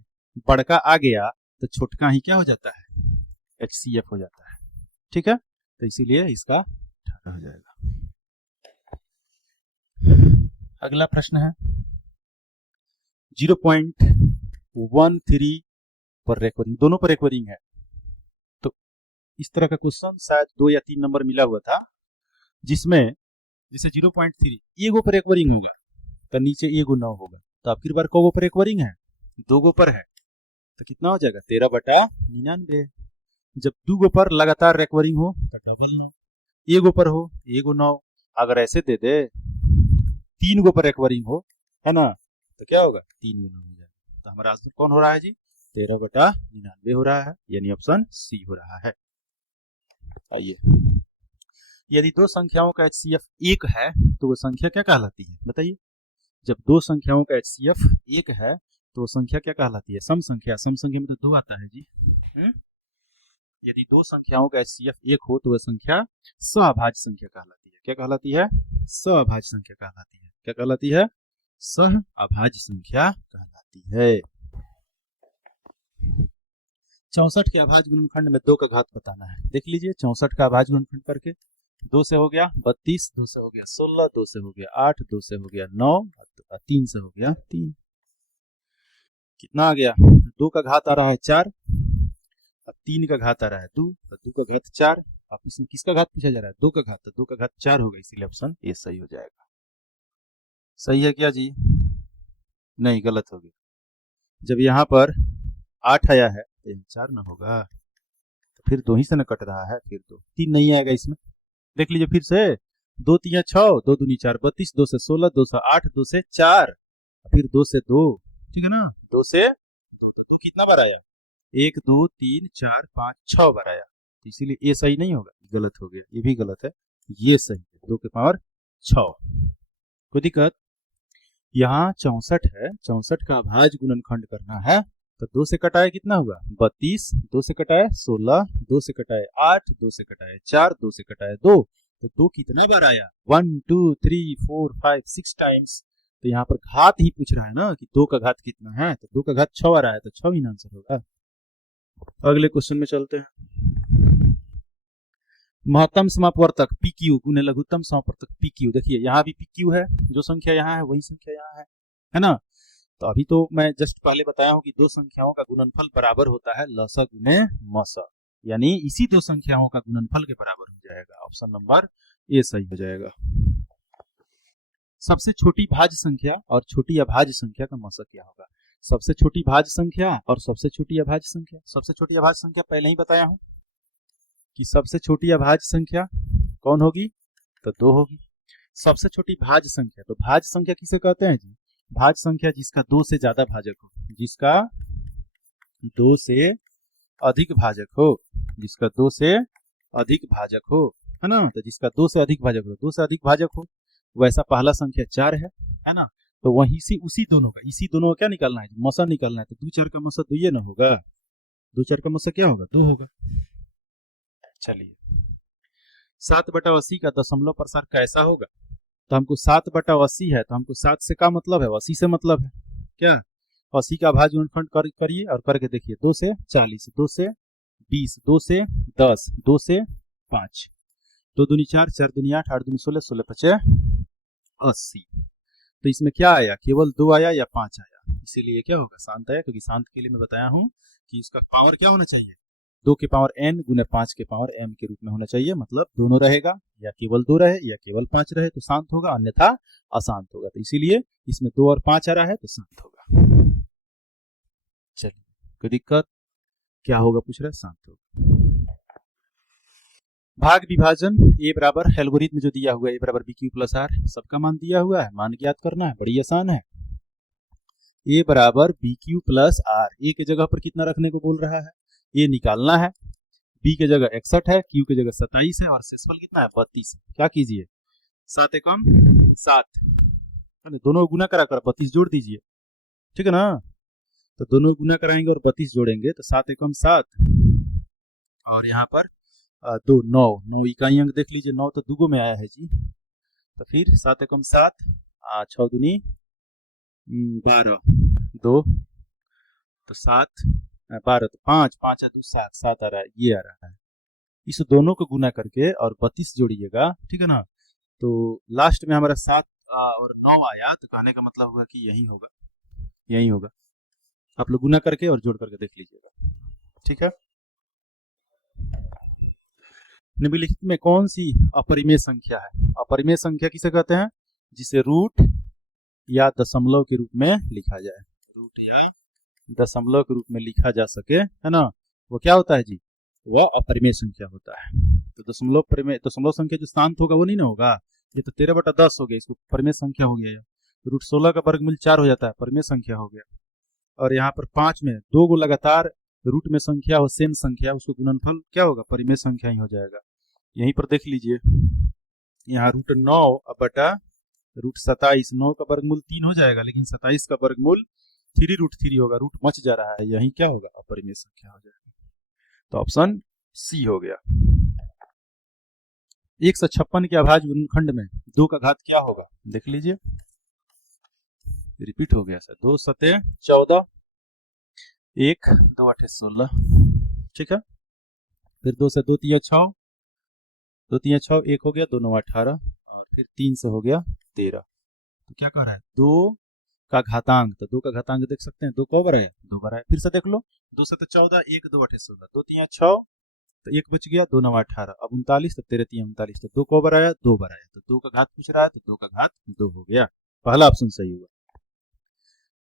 बड़का आ गया तो छोटका ही क्या हो जाता है? HCF हो जाता है। ठीक है, तो इसीलिए इसका 18 हो जाएगा। अगला प्रश्न है 0.13 पर रिकवरिंग, दोनों पर रिकवरिंग है। तो इस तरह का क्वेश्चन शायद 2 या 3 नंबर मिला हुआ था, जिसमें जैसे 0.3 एगो पर रिकवरिंग होगा तो नीचे एगो 9 होगा, तो आखिर बार को पर रिकवरिंग है? 2 गो पर है, तो कितना हो जाएगा? 13/99। जब 2 गो पर लगातार रिकवरिंग हो तो डबल 9, एगो पर हो एगो 9। अगर ऐसे दे दे 3 गो पर रिकवरिंग हो, है ना, तो क्या होगा? 3 गुना हो जाएगा। तो हमारा आंसर कौन हो रहा है जी? 13/99 हो रहा है, यानी ऑप्शन सी हो रहा है। आइए, यदि दो संख्याओं का HCF 1 है तो वो संख्या क्या कहलाती है? बताइए। जब दो संख्याओं का HCF 1 है तो वो संख्या क्या कहलाती है? सम संख्या। सम संख्या में तो 2 आता है जी। यदि दो संख्याओं का HCF 1 हो तो वह संख्या सहअभाज्य संख्या कहलाती है। क्या कहलाती है? सहअभाज्य संख्या कहलाती है। क्या कहलाती है? सहअभाज्य संख्या कहलाती है। 64 के अभाज्य गुणनखंड में 2 का घात बताना है। देख लीजिए, 64 का अभाज्य गुणनखंड करके 2 से हो गया 32, 2 से हो गया 16, 2 से हो गया 8, 2 से हो गया 9, 3 से हो गया 3। कितना आ गया? 2 का घात आ रहा है 4, 3 का घात आ रहा है 2, 2 का घात 4। अब इसमें किसका घात पूछा जा रहा है? 2 का घात, तो 2 का घात 4 होगा, इसीलिए ऑप्शन ए सही हो जाएगा। सही है क्या जी? नहीं, गलत हो गया। जब यहाँ पर 8 आया है तो 4 ना होगा, तो फिर 2 ही से न कट रहा है, फिर 2 3 नहीं आएगा इसमें। देख लीजिए फिर से, 2 3 6, 2 दूनी 4 32, 2 से 16, 2 से 8, 2 से 4, फिर 2 से 2, ठीक है ना, 2 से 2, तो 2 कितना बार आया? 1 2 3 4 5 6 बार आया, तो इसीलिए ये सही नहीं होगा, गलत हो गया। ये भी गलत है, ये सही है, 2 के पावर 6। कोई दिक्कत? यहाँ 64 है, 64 का अभाज्य गुणनखंड करना है, तो 2 से कटाए कितना होगा? 32, 2 से कटाए 16, 2 से कटाए 8, 2 से कटाए 4, 2 से कटाए 2, तो 2 कितना बार आया? 1 2 3 4 5 6 टाइम्स। तो यहाँ पर घात ही पूछ रहा है ना कि 2 का घात कितना है, तो 2 का घात 6 बार आया, तो 6 ही आंसर होगा। अगले क्वेश्चन में चलते हैं। महत्तम समापवर्तक PQ गुने लघुत्तम समापवर्तक PQ। देखिए यहाँ भी PQ है, जो संख्या यहाँ है वही संख्या यहाँ है ना। तो अभी तो मैं जस्ट पहले बताया हूं कि दो संख्याओं का गुणनफल बराबर होता है लसा गुने मसा, यानी इसी दो संख्याओं का गुणनफल के बराबर हो जाएगा। ऑप्शन नंबर ए सही हो जाएगा। सबसे छोटी भाज्य संख्या और छोटी अभाज्य संख्या का मसा क्या होगा? सबसे छोटी भाज्य संख्या और सबसे छोटी अभाज्य संख्या। सबसे छोटी अभाज्य संख्या पहले ही बताया हूं कि सबसे छोटी अभाज्य संख्या कौन होगी? तो 2 होगी। सबसे छोटी भाज्य संख्या, तो भाज्य संख्या किसे कहते हैं जी? भाज्य संख्या जिसका 2 से ज्यादा भाजक हो, जिसका 2 से अधिक भाजक हो, जिसका 2 से अधिक भाजक हो, है ना। तो जिसका 2 से अधिक भाजक हो, 2 से अधिक भाजक हो, वैसा पहला संख्या 4 है ना। तो वहीं से उसी दोनों का, इसी दोनों का क्या निकालना है? मसा निकालना है। तो 2 4 का मसा 2 ये ना होगा, 2 4 का मसा क्या होगा? 2 होगा। चलिए, 7/80 का दशमलव प्रसार कैसा होगा? तो हमको 7/80 है, तो हमको 7 से क्या मतलब है? 80 से मतलब है। क्या? 80 का भाज्य गुणनखंड करिए और करके देखिए। 2 से 40, 2 से 20, 2 से 10, 2 से 5, 2 दूनी 4, 4 दूनी 8, 8 दूनी 16, 16 5 80। तो इसमें क्या आया? केवल 2 आया या 5 आया? इसीलिए क्या होगा? शांत आया, क्योंकि शांत के लिए मैं बताया हूं कि इसका पावर क्या होना चाहिए? 2 के पावर n गुने 5 के पावर m के रूप में होना चाहिए। मतलब दोनों रहेगा, या केवल 2 रहे या केवल 5 रहे तो शांत होगा, अन्यथा अशांत होगा। तो इसीलिए इसमें 2 और 5 आ रहा है तो शांत होगा। चलिए, कोई दिक्कत? क्या होगा पूछ रहा है? शांत होगा। भाग विभाजन a बराबर एल्गोरिथम जो दिया हुआ है, a बराबर BQ प्लस R, सबका मान दिया हुआ है, मान ज्ञात करना है, बड़ी आसान है। a बराबर BQ प्लस R, a के जगह पर कितना रखने को बोल रहा है? ये निकालना है। B के जगह 61 है, Q के जगह 27 है और शेषफल कितना है? 32 है। क्या कीजिए? 7 एकम 7, दोनों गुना करा कर 32 जोड़ दीजिए, ठीक है ना। तो दोनों गुना कराएंगे और 32 जोड़ेंगे तो 7 एकम 7 और यहाँ पर 2 9 इकाई अंक देख लीजिए। 9 तो दुगो में आया है जी, तो फिर 7 एकम 7, 6 दूनी 12, 2 तो 7, 12 तो 5, 5 है 2 7, 7 आ रहा है, ये आ रहा है। इस दोनों को गुना करके और 32 जोड़िएगा, ठीक है ना, तो लास्ट में हमारा 7 और 9 आया, तो कहने का मतलब होगा कि यही होगा, यही होगा। आप लोग गुना करके और जोड़ करके देख लीजिएगा, ठीक है। निम्नलिखित में कौन सी अपरिमेय संख्या है? अपरिमेय संख्या किसे कहते हैं? जिसे रूट या दशमलव के रूप में लिखा जाए, रूट या दशमलव के रूप में लिखा जा सके, है ना, वो क्या होता है जी? वह अपरिमेय संख्या होता है। तो दशमलव संख्या जो शांत होगा वो नहीं ना होगा, ये तो 13/10 हो गया, इसको परिमेय संख्या हो गया। रूट 16 का वर्गमूल 4 हो जाता है, परिमेय संख्या हो गया। और यहाँ पर 5 में 2 को लगातार रूट में संख्या हो, सेम संख्या, उसको गुणनफल क्या होगा? परिमेय संख्या ही हो जाएगा। यहीं पर देख लीजिए, यहाँ रूट 9 बटा रूट 27, 9 का वर्गमूल 3 हो जाएगा, लेकिन 27 का वर्गमूल 3√3 होगा, रूट मच जा रहा है, यही क्या होगा? अपरिमेय संख्या हो जाएगा। तो ऑप्शन सी हो गया। 156 के अभाज्य गुणनखंड में 2 का घात क्या होगा? देख लीजिए, रिपीट हो गया सर। 2 सते 14, 1 2 8 16, ठीक है। फिर 2 से 2 3 6, 2 3 6, 1 हो गया, 2 9 18, और फिर 3 से हो गया 13। तो क्या कह रहा है? 2 का घातांक, तो 2 का घातांक देख सकते हैं, 2 कौ बार है? 2 बार है। फिर से देख लो, 2 से 14, 1 2 8 16, 2 3 6, तो 1 बच गया, 2 9 18, अब 39, तो 13 3 39, तो 2 कौ बार आया? 2 बार आया। तो 2 का घात पूछ रहा है, तो 2 का घात 2 हो गया, पहला ऑप्शन सही हुआ।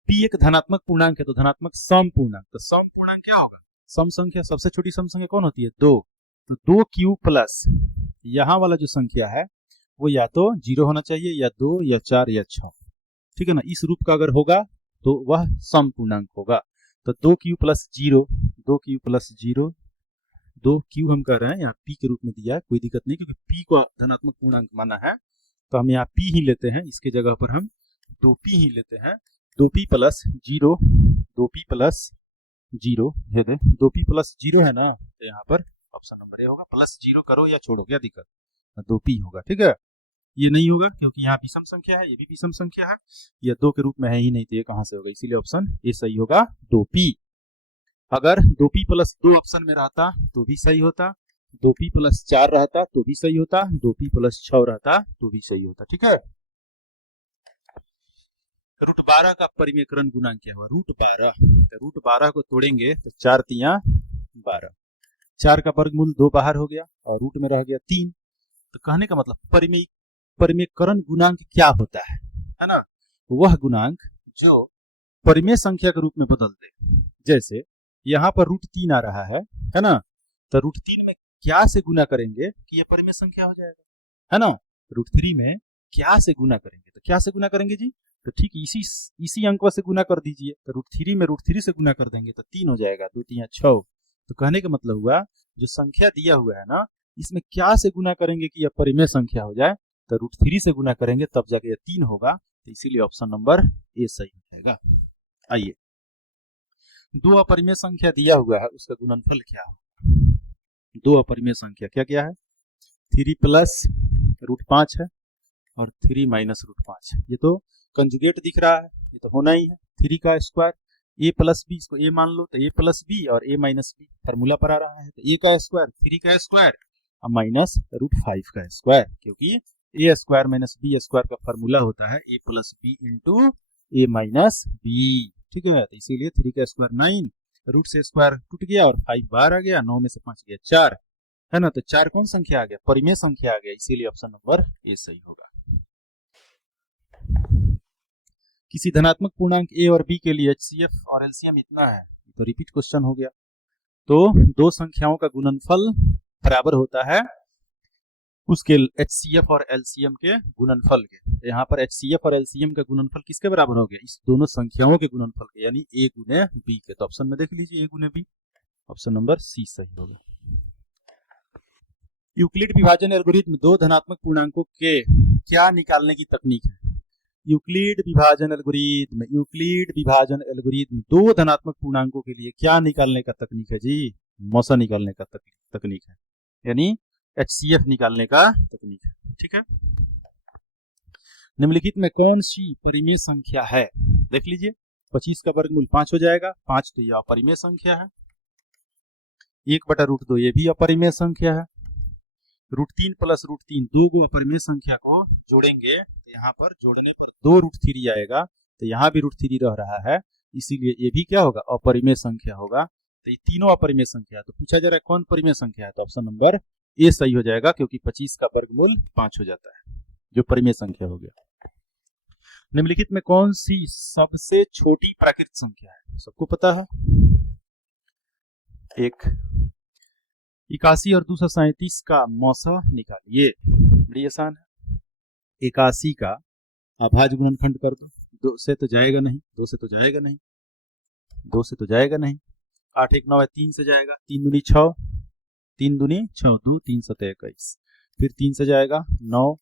पी एक धनात्मक पूर्णांक है, तो धनात्मक सम पूर्णांक, तो सम पूर्णांक क्या होगा? सम संख्या, सबसे छोटी सम संख्या कौन होती है? 2। तो 2 क्यू प्लस यहाँ वाला जो संख्या है वो या तो 0 होना चाहिए, या 2 या 4 या 6, ठीक है ना। इस रूप का अगर होगा तो वह सम पूर्णांक होगा। तो 2 Q plus 0, 2 Q plus 0, 2 Q हम कह रहे हैं, यहाँ पी के रूप में दिया है, कोई दिक्कत नहीं, क्योंकि पी को धनात्मक पूर्णांक माना है, तो हम यहाँ पी ही लेते हैं, इसके जगह पर हम 2p ही लेते हैं। 2p plus 0, 2p plus 0, 2p plus 0 है ना, तो यहाँ पर ऑप्शन नंबर ए होगा। प्लस 0 करो या छोड़ो, क्या दिक्कत? 2p होगा, ठीक है। ये नहीं होगा क्योंकि यहाँ विषम संख्या है, ये भी विषम संख्या है, ये 2 के रूप में है ही नहीं, तो ये कहां से होगा? इसीलिए ऑप्शन ए सही होगा, 2p। अगर 2p प्लस 2 ऑप्शन में रहता तो भी सही होता, 2p प्लस 4 रहता तो भी सही होता, 2p प्लस 6 रहता तो भी सही होता, ठीक है। रूट 12 का परिमेयकरण गुणांक क्या हुआ? रूट 12, तो रूट 12 को तोड़ेंगे तो 4 तिया 12, 4 का वर्गमूल 2 बाहर हो गया और रूट में रह गया 3। तो कहने का मतलब परिमेयकरण गुणांक क्या होता है ना? वह गुणांक जो परिमेय संख्या के रूप में बदल दे। जैसे यहाँ पर रूट 3 आ रहा है ना, तो रूट 3 में क्या से गुना करेंगे कि यह परिमेय संख्या हो जाएगा, है ना। रूट 3 में क्या से गुना करेंगे, तो क्या से गुना करेंगे जी? तो ठीक इसी अंक से गुना कर दीजिए, तो रूट 3 में रूट 3 से गुना कर देंगे तो 3 हो जाएगा, 2 3 6। तो कहने का मतलब हुआ जो संख्या दिया हुआ है ना, इसमें क्या से गुना करेंगे कि यह परिमेय संख्या हो जाए, तो रूट 3 से गुना करेंगे तब जाके यह 3 होगा, तो इसीलिए ऑप्शन नंबर ए सही हो जाएगा। आइए, 2 अपरिमेय संख्या दिया हुआ है, उसका गुणनफल क्या हो? 2 अपरिमेय संख्या क्या क्या है? 3 प्लस रूट 5 है और 3 माइनस रूट 5, ये तो कंजुगेट दिख रहा है, ये तो होना ही है। 3 का स्क्वायर, ए प्लस बी, इसको ए मान लो, तो ए प्लस बी और ए माइनस बी फॉर्मूला पर आ रहा है, तो ए का स्क्वायर 3 का स्क्वायर और माइनस रूट 5 का स्क्वायर, क्योंकि ए स्क्वायर माइनस बी स्क्वायर का फॉर्मूला होता है ए प्लस बी इंटू ए माइनस बी, ठीक है। तो इसीलिए 3 का स्क्वायर 9, रूट से स्क्वायर टूट गया और 5 बाहर आ गया, 9 में से 5 गया 4, है ना। तो 4 कौन संख्या आ गया? परिमेय संख्या आ गया, इसीलिए ऑप्शन नंबर ए सही होगा। किसी धनात्मक पूर्णांक a और b के लिए HCF और LCM इतना है, तो रिपीट क्वेश्चन हो गया। तो दो संख्याओं का गुणनफल बराबर होता है उसके HCF और LCM के गुणनफल के। यहाँ पर HCF और LCM का गुणनफल किसके बराबर हो गया? इस दोनों संख्याओं के गुणनफल के, यानी a गुने b के। तो ऑप्शन में देख लीजिए, a गुने b, ऑप्शन नंबर सी सही होगा। यूक्लिड विभाजन एल्गोरिथम दो धनात्मक पूर्णांकों के क्या निकालने की तकनीक है? यूक्लिड विभाजन एल्गोरिथम दो धनात्मक पूर्णांकों के लिए क्या निकालने का तकनीक है जी? मौसा निकालने का तकनीक है, यानी HCF निकालने का तकनीक है, ठीक है। निम्नलिखित में कौन सी परिमेय संख्या है? देख लीजिए, 25 का वर्गमूल 5 हो जाएगा। 5 तो यह अपरिमेय संख्या है। 1/√2 ये भी अपरिमेय संख्या है। √3 + √3 दो गो अपरिमेय संख्या को जोड़ेंगे तो यहाँ पर जोड़ने पर 2√3 आएगा, तो यहाँ भी √3 रह रहा है, इसीलिए ये भी क्या होगा? अपरिमेय संख्या होगा। तो ये तीनों अपरिमेय संख्या है। तो पूछा जा रहा है कौन परिमेय संख्या है, तो ऑप्शन नंबर ए सही हो जाएगा, क्योंकि 25 का वर्गमूल 5 हो जाता है, जो परिमेय संख्या हो गया। निम्नलिखित में कौन सी सबसे छोटी प्राकृतिक संख्या है? सबको पता है, 81 और 237 का मौसा निकालिए। बड़ी आसान है। 81 का अभाज्य गुणनखंड कर दो, 2 से तो जाएगा नहीं, 2 से तो जाएगा नहीं, 2 से तो जाएगा नहीं। 8 1 9 है, 3 से जाएगा, 3 दूनी 6, 3 दूनी 6, 2 3 7 21, फिर 3 से जाएगा 9,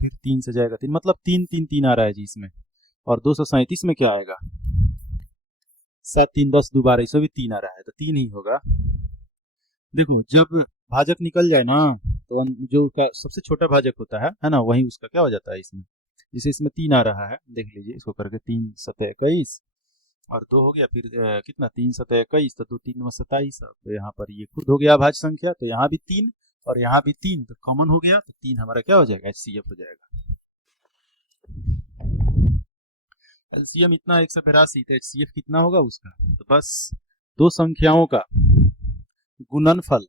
फिर 3 से जाएगा 3, मतलब 3 3 3 आ रहा है जी इसमें। और 237 में क्या आएगा? 7 3 10 2 12, इसमें भी 3 आ रहा है, तो 3 ही होगा। देखो, जब भाजक निकल जाए ना, तो जो का सबसे छोटा भाजक होता है ना, वही उसका क्या हो जाता है इसमें। जैसे इसमें 3 आ रहा है, देख लीजिए इसको करके, 3 7 21 और 2 हो गया, फिर कितना, 3 7 21, तो 2 3 27। तो यहाँ पर ये खुद हो गया अभाज्य संख्या, तो यहाँ भी 3 और यहाँ भी 3, तो कॉमन हो गया, तो 3 हमारा क्या हो जाएगा? HCF हो जाएगा। एलसीएम इतना 182, तो HCF कितना होगा उसका? तो बस दो संख्याओं का गुणनफल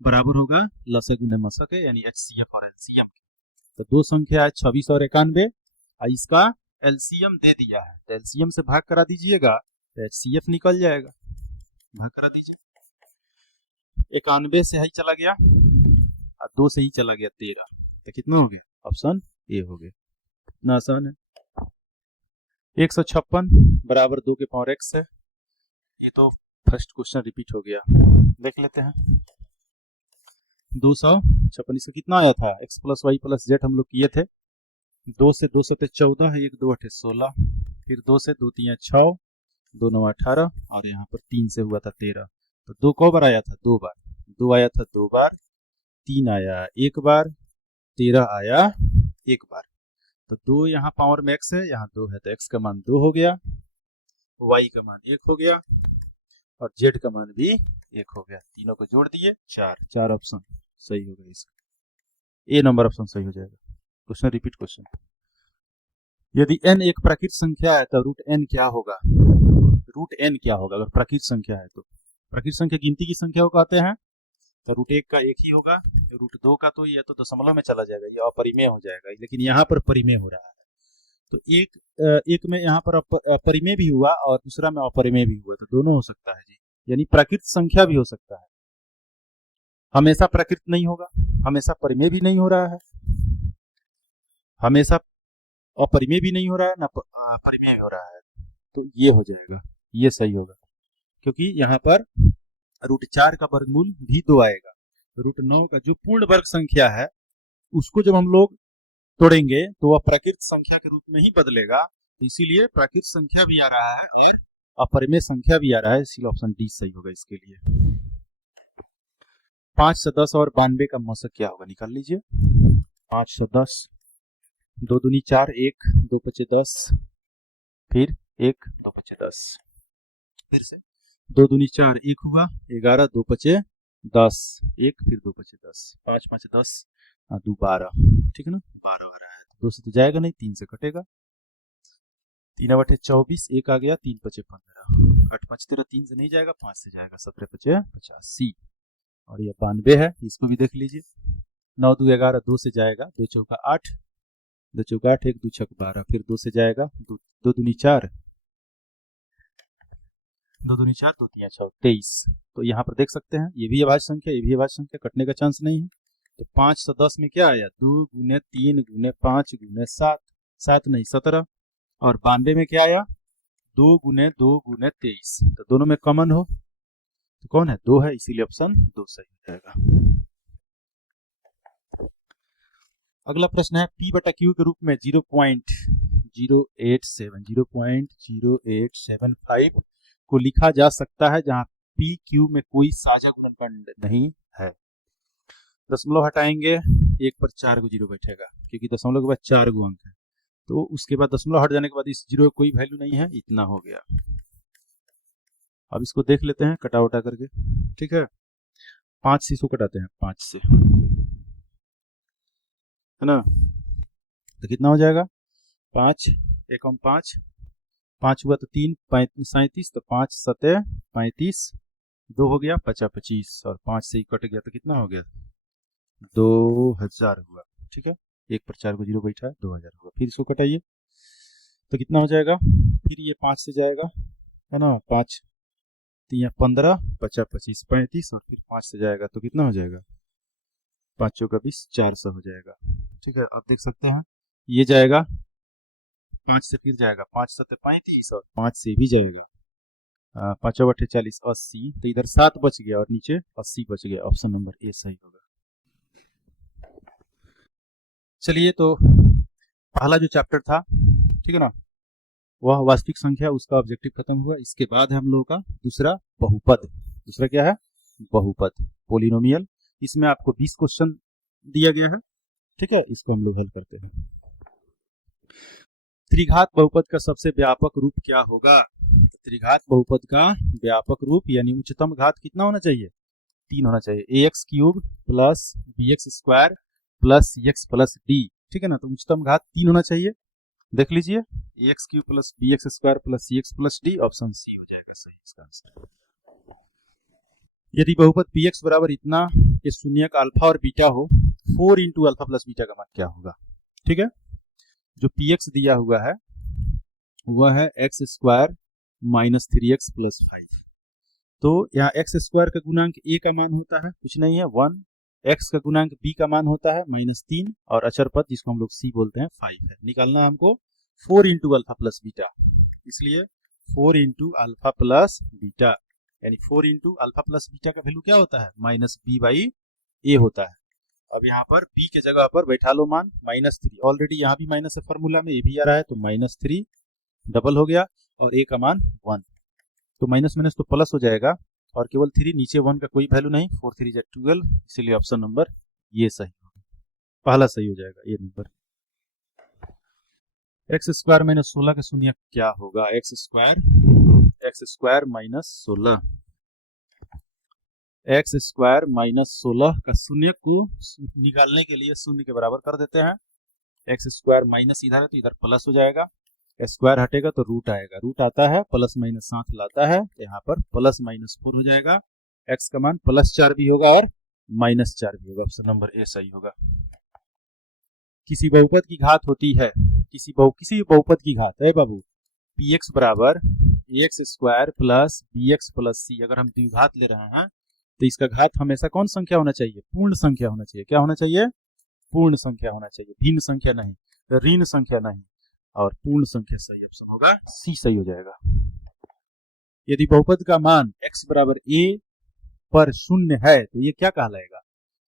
बराबर होगा लसक गुने मसक, यानी HCF और LCM। तो दो संख्या है 26 और 91, इसका LCM दे दिया है, तो LCM से भाग करा दीजिएगा, तो HCF निकल जाएगा। भाग करा दीजिए, 91 से ही चला गया और 2 से ही चला गया 13, तो कितना हो गया? ऑप्शन ए हो गया। इतना आसान है। 156 बराबर 2 के पावर x है। ये तो फर्स्ट क्वेश्चन रिपीट हो गया, देख लेते हैं। 256, इसका कितना आया था? x + y + z हम लोग किए थे। 2 से 2 7 14 है, 1 2 8 16, फिर 2 से 2 3 6, 2 9 18, और यहाँ पर 3 से हुआ था 13। तो 2 कौ बार आया था? 2 बार। 2 आया था 2 बार, 3 आया 1 बार, 13 आया 1 बार। तो 2 यहाँ पावर में x है, यहाँ 2 है, तो x का मान 2 हो गया, y का मान 1 हो गया, और z का मान भी 1 हो गया। तीनों को जोड़ दिए, 4 ऑप्शन सही हो गया। इसका ए नंबर ऑप्शन सही हो जाएगा। Question repeat question. यदि n एक प्राकृतिक संख्या है तो √n क्या होगा? √n क्या होगा अगर प्राकृतिक संख्या है? तो प्राकृतिक संख्या गिनती की संख्या को कहते हैं, तो √1 का 1 ही होगा, √2 का तो ये तो दशमलव में चला जाएगा, ये अपरिमेय हो जाएगा, लेकिन यहाँ पर परिमेय हो रहा है। तो एक में यहाँ पर अपरिमेय भी हुआ और दूसरा में अपरिमेय भी हुआ, तो दोनों हो सकता है जी, यानी प्राकृतिक संख्या भी हो सकता है। हमेशा प्राकृतिक नहीं होगा, हमेशा परिमेय भी नहीं हो रहा है, हमेशा अपरिमेय भी नहीं हो रहा है, ना परिमेय हो रहा है, तो ये हो जाएगा, ये सही होगा। क्योंकि यहाँ पर √4 का वर्गमूल भी 2 आएगा, √9 का जो पूर्ण वर्ग संख्या है उसको जब हम लोग तोड़ेंगे तो वह प्राकृतिक संख्या के रूप में ही बदलेगा, तो इसीलिए प्राकृतिक संख्या भी आ रहा है और अपरिमेय संख्या भी आ रहा है, इसीलिए ऑप्शन डी सही होगा इसके लिए। 5 से 10 और 92 का मौसक क्या होगा? निकाल लीजिए। 5 से 10, 2 दूनी 4, 1 2 5 10, फिर 1 2 5 10, फिर से 2 दूनी 4, 1 हुआ, 11 2 5 10, 1 फिर 2 5 10, 5 5 10, 2 12, ठीक है ना, 12 आ रहा है, 2 से तो जाएगा नहीं, 3 से कटेगा, 3 बटे 24, 1 आ गया, 3 5 15, 8 5 13, 3 से नहीं जाएगा, 5 से जाएगा, 17 5 85, और ये 92 है, इसको भी देख लीजिए। 9 2 11, 2 से जाएगा, 2 चौका 8, 2 चौका 8, 1 2 छक 12, फिर 2 से जाएगा, 2 दूनी 4, 2 दूनी 4, 2 3 6 23। तो यहाँ पर देख सकते हैं ये भी अभाज्य संख्या, ये भी अभाज्य संख्या, कटने का चांस नहीं है। तो 5 से 10 में क्या आया? 2 गुने 3 गुने 5 गुने 7, 7 नहीं 17, और 92 में क्या आया? 2 गुने 2 गुने 23। तो दोनों में कॉमन हो तो कौन है? 2 है, इसीलिए ऑप्शन 2 सही हो जाएगा। अगला प्रश्न है P/Q के रूप में 0.087 को लिखा जा सकता है जहां PQ में कोई साझा गुणनखंड नहीं है। दशमलव हटाएंगे, 1 पर 4 को 0 बैठेगा, क्योंकि दशमलव के बाद 4 गो अंक है, तो उसके बाद दशमलव हट जाने के बाद इस जीरो कोई वैल्यू नहीं है, इतना हो गया। अब इसको देख लेते हैं कटा उटा करके, ठीक है। 5 से इसको कटाते हैं, 5 से, है ना, तो कितना हो जाएगा, 5 एकम 5, 5 हुआ तो 3 37, तो 5 सते 35, 2 हो गया 50 25, और 5 से ही कट गया तो कितना हो गया, 2000 हुआ, ठीक है। 1 पर 4 को 0 बैठा है, 2000 होगा। फिर इसको कटाइए तो कितना हो जाएगा, फिर ये 5 से जाएगा, है ना, 5 3 15, 50 25 35, और फिर 5 से जाएगा तो कितना हो जाएगा, 5 चौका 20, 400 हो जाएगा, ठीक है। आप देख सकते हैं ये जाएगा 5 से, फिर जाएगा 5 सत्ते 35, और 5 से भी जाएगा 5 अट्ठे 40 80, तो इधर 7 बच गया और नीचे 80 बच गया। ऑप्शन नंबर ए सही होगा। चलिए, तो पहला जो चैप्टर था, ठीक है ना, वह वास्तविक संख्या, उसका ऑब्जेक्टिव खत्म हुआ। इसके बाद है हम लोगों का दूसरा बहुपद। दूसरा क्या है, बहुपद, पोलिनोमियल। इसमें आपको 20 क्वेश्चन दिया गया है, ठीक है, इसको हम लोग हल करते हैं। त्रिघात बहुपद का सबसे व्यापक रूप क्या होगा, त्रिघात बहुपद का व्यापक रूप यानी उच्चतम घात कितना होना चाहिए, 3 होना चाहिए, ax cube plus bx square plus x plus D, ठीक है ना, तो उच्चतम घात 3 होना चाहिए। देख लीजिए, ax cube plus bx square plus cx plus D, option C हो जाएगा सही इसका आंसर। यदि बहुपद px बराबर इतना के शून्यक अल्फा और बीटा हो, 4 इंटू अल्फा प्लस बीटा का मान क्या होगा, ठीक है। जो px दिया हुआ है वह है x square minus 3x plus 5, तो यहाँ एक्स स्क्वायर का गुणांक a का मान होता है कुछ नहीं है 1, x का गुणांक b का मान होता है -3, और अचर पद जिसको हम लोग c बोलते हैं 5 है। निकालना हमको 4 इंटू अल्फा प्लस बीटा, इसलिए 4 इंटू अल्फा प्लस बीटा, यानी 4 इंटू अल्फा प्लस बीटा का वैल्यू क्या होता है, -b/a होता है। अब यहाँ पर b के जगह पर बैठा लो मान -3, ऑलरेडी यहाँ भी माइनस है फॉर्मूला में, ये भी आ रहा है, तो -3 डबल हो गया, और a का मान 1, तो माइनस माइनस तो प्लस हो जाएगा, और केवल 3 नीचे 1 का कोई वैल्यू नहीं, 4 3 12, इसीलिए ऑप्शन नंबर ये सही होगा, पहला सही हो जाएगा ये नंबर। एक्स स्क्वायर माइनस 16 का शून्य क्या होगा, x square minus 16, x square minus 16 का शून्य को निकालने के लिए शून्य के बराबर कर देते हैं। एक्स स्क्वायर माइनस इधर है तो इधर प्लस हो जाएगा, स्क्वायर हटेगा तो रूट आएगा, रूट आता है प्लस माइनस साथ लाता है, तो यहाँ पर प्लस -4 हो जाएगा, एक्स का मान +4 भी होगा और -4 भी होगा, ऑप्शन नंबर ए सही होगा। किसी बहुपद की घात होती है, किसी बहुपद की घात है बाबू, px बराबर ax square plus bx plus c, अगर हम द्विघात ले रहे हैं तो इसका घात हमेशा कौन संख्या होना चाहिए, पूर्ण संख्या होना चाहिए। क्या होना चाहिए, पूर्ण संख्या होना चाहिए, भिन्न संख्या नहीं, ऋण संख्या नहीं, और पूर्ण संख्या सही ऑप्शन होगा, सी सही हो जाएगा। यदि बहुपद का मान x बराबर a पर शून्य है तो ये क्या कहलाएगा,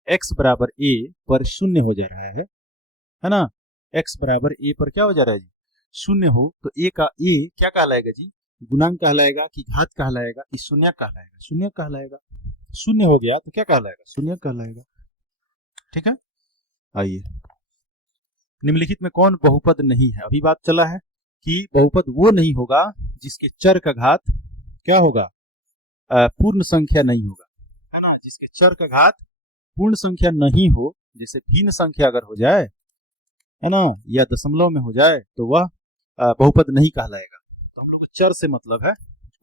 x बराबर a पर शून्य हो जा रहा है ना, x बराबर a पर क्या हो जा रहा है जी, शून्य हो, तो a का a क्या कहलाएगा जी, गुणांक कहलाएगा कि घात कहलाएगा कि शून्य कहलाएगा, शून्य कहलाएगा, शून्य हो गया तो क्या कहलाएगा, शून्य कहलाएगा, ठीक है। आइए, निम्नलिखित में कौन बहुपद नहीं है, अभी बात चला है कि बहुपद वो नहीं होगा जिसके चर का घात क्या होगा, पूर्ण संख्या नहीं होगा, है ना, जिसके चर का घात पूर्ण संख्या नहीं हो, जैसे भिन्न संख्या अगर हो जाए, है ना, या दशमलव में हो जाए, तो वह बहुपद नहीं कहलाएगा। तो हम लोग को चर से मतलब है,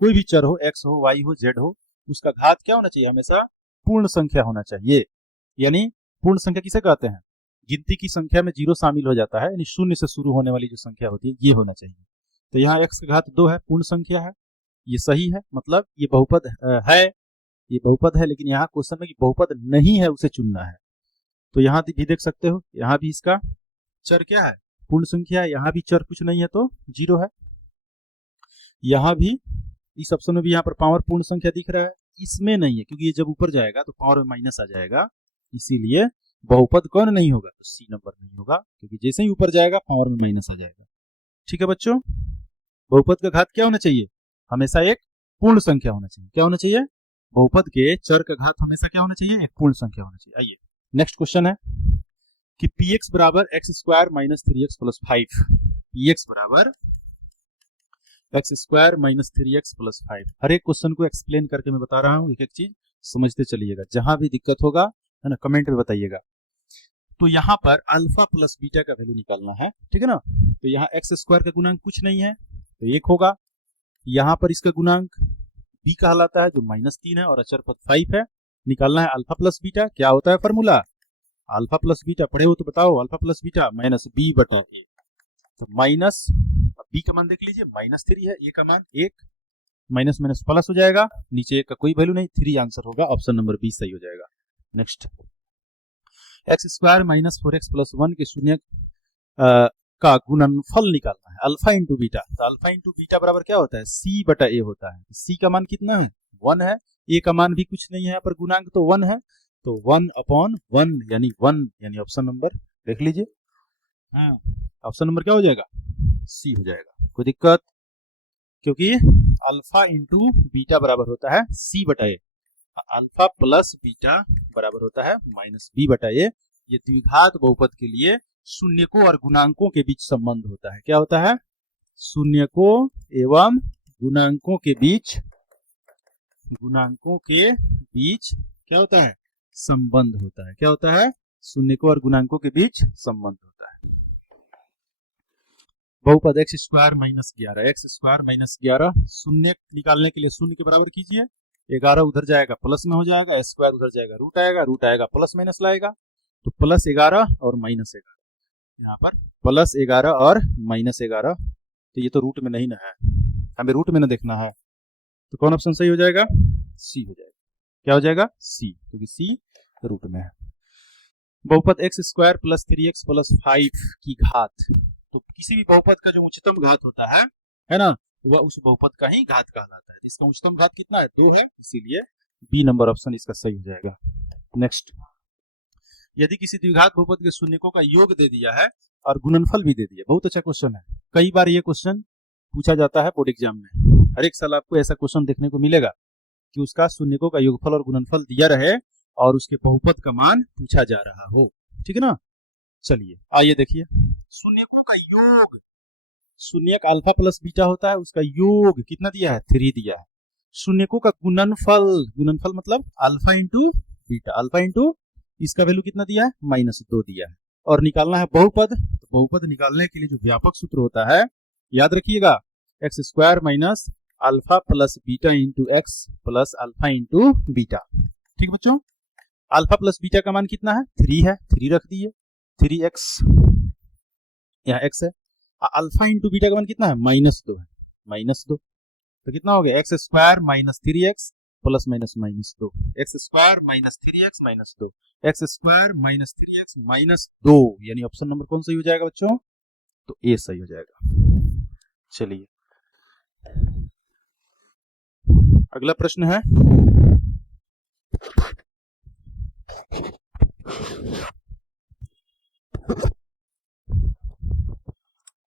कोई भी चर हो, x हो, y हो, z हो, उसका घात क्या होना चाहिए, हमेशा पूर्ण संख्या होना चाहिए। यानी पूर्ण संख्या किसे कहते हैं, गिनती की संख्या में 0 शामिल हो जाता है, यानी शून्य से शुरू होने वाली जो संख्या होती है ये होना चाहिए। तो यहाँ x का घात 2 है, पूर्ण संख्या है, ये सही है, मतलब ये बहुपद है, ये बहुपद है, लेकिन यहाँ क्वेश्चन में कि बहुपद नहीं है उसे चुनना है। तो यहाँ भी देख सकते हो, यहाँ भी इसका चर क्या है, पूर्ण संख्या है, यहाँ भी चर कुछ नहीं है तो 0 है, यहाँ भी इस ऑप्शन में भी यहाँ पर पावर पूर्ण संख्या दिख रहा है, इसमें नहीं है क्योंकि ये जब ऊपर जाएगा तो पावर में माइनस आ जाएगा, इसीलिए बहुपद कौन नहीं होगा, तो सी नंबर नहीं होगा, क्योंकि जैसे ही ऊपर जाएगा पावर में माइनस आ जाएगा। ठीक है बच्चों, बहुपद का घात क्या होना चाहिए, हमेशा एक पूर्ण संख्या होना चाहिए। क्या होना चाहिए, बहुपद के चर का घात हमेशा क्या होना चाहिए, एक पूर्ण संख्या होना चाहिए। आइए नेक्स्ट क्वेश्चन है, कि पी एक्स बराबर x square minus 3x plus 5, P x बराबर x square minus 3x plus 5। हर एक क्वेश्चन को एक्सप्लेन करके मैं बता रहा हूँ, एक एक चीज समझते चलिएगा, जहां भी दिक्कत होगा है ना कमेंट में बताइएगा। तो यहाँ पर अल्फा प्लस बीटा का वैल्यू निकालना है, ठीक है ना। तो यहाँ एक्स स्क्वायर का गुणांक कुछ नहीं है तो 1 होगा, यहाँ पर इसका गुणांक b कहलाता है जो -3 है और अचर पद 5 है। निकालना है अल्फा प्लस बीटा, क्या होता है फॉर्मूला, अल्फा प्लस बीटा पढ़े हो तो बताओ, alpha plus beta minus b बटा a। तो माइनस b का मान देख लीजिए -3 है, a का मान 1, माइनस माइनस प्लस हो जाएगा, नीचे का कोई वैल्यू नहीं, 3 आंसर होगा, ऑप्शन नंबर बी सही हो जाएगा। Next, x square minus 4x plus 1 के शून्य का गुणनफल निकालना है, अल्फा इंटू बीटा। तो अल्फा इंटू बीटा बराबर क्या होता है, c बटा a होता है। c का मान कितना है, 1 है, a का मान भी कुछ नहीं है पर गुणांक तो 1 है, तो 1/1 यानी 1, यानी ऑप्शन नंबर देख लीजिए, ऑप्शन नंबर क्या हो जाएगा, सी हो जाएगा। कोई दिक्कत, क्योंकि अल्फा इंटू बीटा बराबर होता है c बटा a, अल्फा प्लस बीटा बराबर होता है माइनस b बटा a। ये द्विघात बहुपद के लिए शून्यकों और गुणांकों के बीच संबंध होता है, क्या होता है, शून्यकों एवं गुणांकों के बीच क्या होता है, संबंध होता है, क्या होता है, शून्यकों और गुणांकों के बीच संबंध होता है। बहुपद एक्स स्क्वायर माइनस 11 शून्य निकालने के लिए शून्य के बराबर कीजिए, 11 उधर जाएगा प्लस में हो जाएगा, स्क्वायर उधर जाएगा रूट आएगा प्लस माइनस लाएगा, तो +11 और -11, यहाँ पर +11 और -11, तो ये तो रूट में नहीं ना है, हमें रूट में ना देखना है, तो कौन ऑप्शन सही हो जाएगा, सी हो जाएगा। क्या हो जाएगा, सी, क्योंकि सी रूट में है। बहुपद x square plus 3x plus 5 की घात, तो किसी भी बहुपद का जो उच्चतम घात होता है ना, वह उस बहुपद का ही घात कहलाता है। इसका उच्चतम घात कितना है, 2 है, इसीलिए बी नंबर ऑप्शन इसका सही हो जाएगा। नेक्स्ट, यदि किसी द्विघात बहुपद के शून्यकों का योग दे दिया है और गुणनफल भी दे दिया, बहुत अच्छा क्वेश्चन है, कई बार ये क्वेश्चन पूछा जाता है बोर्ड एग्जाम में, हर एक साल आपको ऐसा क्वेश्चन देखने को मिलेगा कि उसका शून्यकों का योगफल और गुणनफल दिया रहे और उसके बहुपद का मान पूछा जा रहा हो, ठीक है ना। चलिए आइए देखिए, शून्यकों का योग, शून्यक अल्फा प्लस बीटा होता है, उसका योग कितना दिया है, 3 दिया है। शून्यकों का गुणनफल मतलब alpha into beta, alpha into इसका वैल्यू कितना दिया है, -2 दिया है, और निकालना है बहुपद। तो बहुपद निकालने के लिए जो व्यापक सूत्र होता है याद रखिएगा, x square minus alpha plus beta into x plus alpha into beta, ठीक बच्चों। अल्फा प्लस बीटा का मान कितना है, 3 है, 3 रख दिए, 3x, यहाँ x है, अल्फा इंटू बीटा का मान कितना है, -2 है, -2, तो कितना हो गया, x square minus 3x plus minus -2, x square minus 3x minus 2, x square minus 3x minus 2, यानी ऑप्शन नंबर कौन सही हो जाएगा बच्चों, तो ए सही हो जाएगा। चलिए अगला प्रश्न है,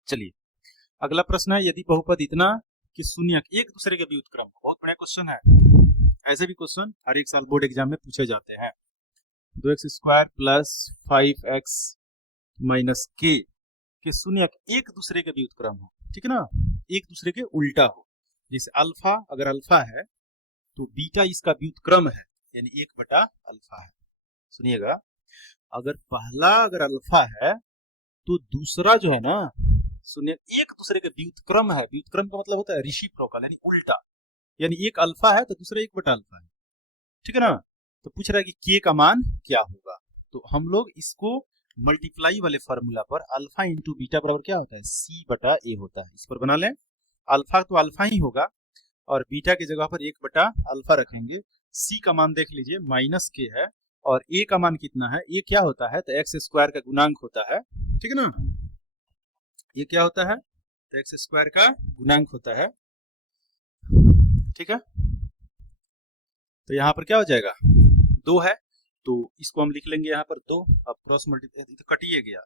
चलिए अगला प्रश्न है, यदि बहुपद इतना कि शून्यक एक दूसरे के व्युत्क्रम हो, बहुत बढ़िया क्वेश्चन है, ऐसे भी क्वेश्चन हर एक साल बोर्ड एग्जाम में पूछे जाते हैं। 2x square plus 5x minus के शून्यक एक दूसरे के व्युत्क्रम हो, ठीक है ना, एक दूसरे के उल्टा हो, जैसे अल्फा, अगर अल्फा है तो बीटा इसका व्युत्क्रम है, यानी 1/अल्फा है। सुनिएगा, अगर अल्फा है तो दूसरा जो है ना, सुनिए, एक दूसरे के व्युत्क्रम है, व्युत्क्रम का मतलब होता है रेसिप्रोकल, यानी उल्टा, यानी एक अल्फा है तो दूसरा 1/अल्फा है, ठीक है ना। तो पूछ रहा है कि के का मान क्या होगा, तो हम लोग इसको मल्टीप्लाई वाले फॉर्मूला पर अल्फा इंटू बीटा बराबर क्या होता है, सी बटा ए होता है, इस पर बना लें, अल्फा तो अल्फा ही होगा और बीटा की जगह पर 1/अल्फा रखेंगे। सी का मान देख लीजिए -k है और ए का मान कितना है, ए क्या होता है, तो एक्स स्क्वायर का गुणांक होता है, ठीक है ना, ये क्या होता है, तो एक्स स्क्वायर का गुणांक होता है, ठीक है। तो यहाँ पर क्या हो जाएगा, 2 है, तो इसको हम लिख लेंगे यहाँ पर 2, अब क्रॉस मल्टीप्लाई तो कटिए गया,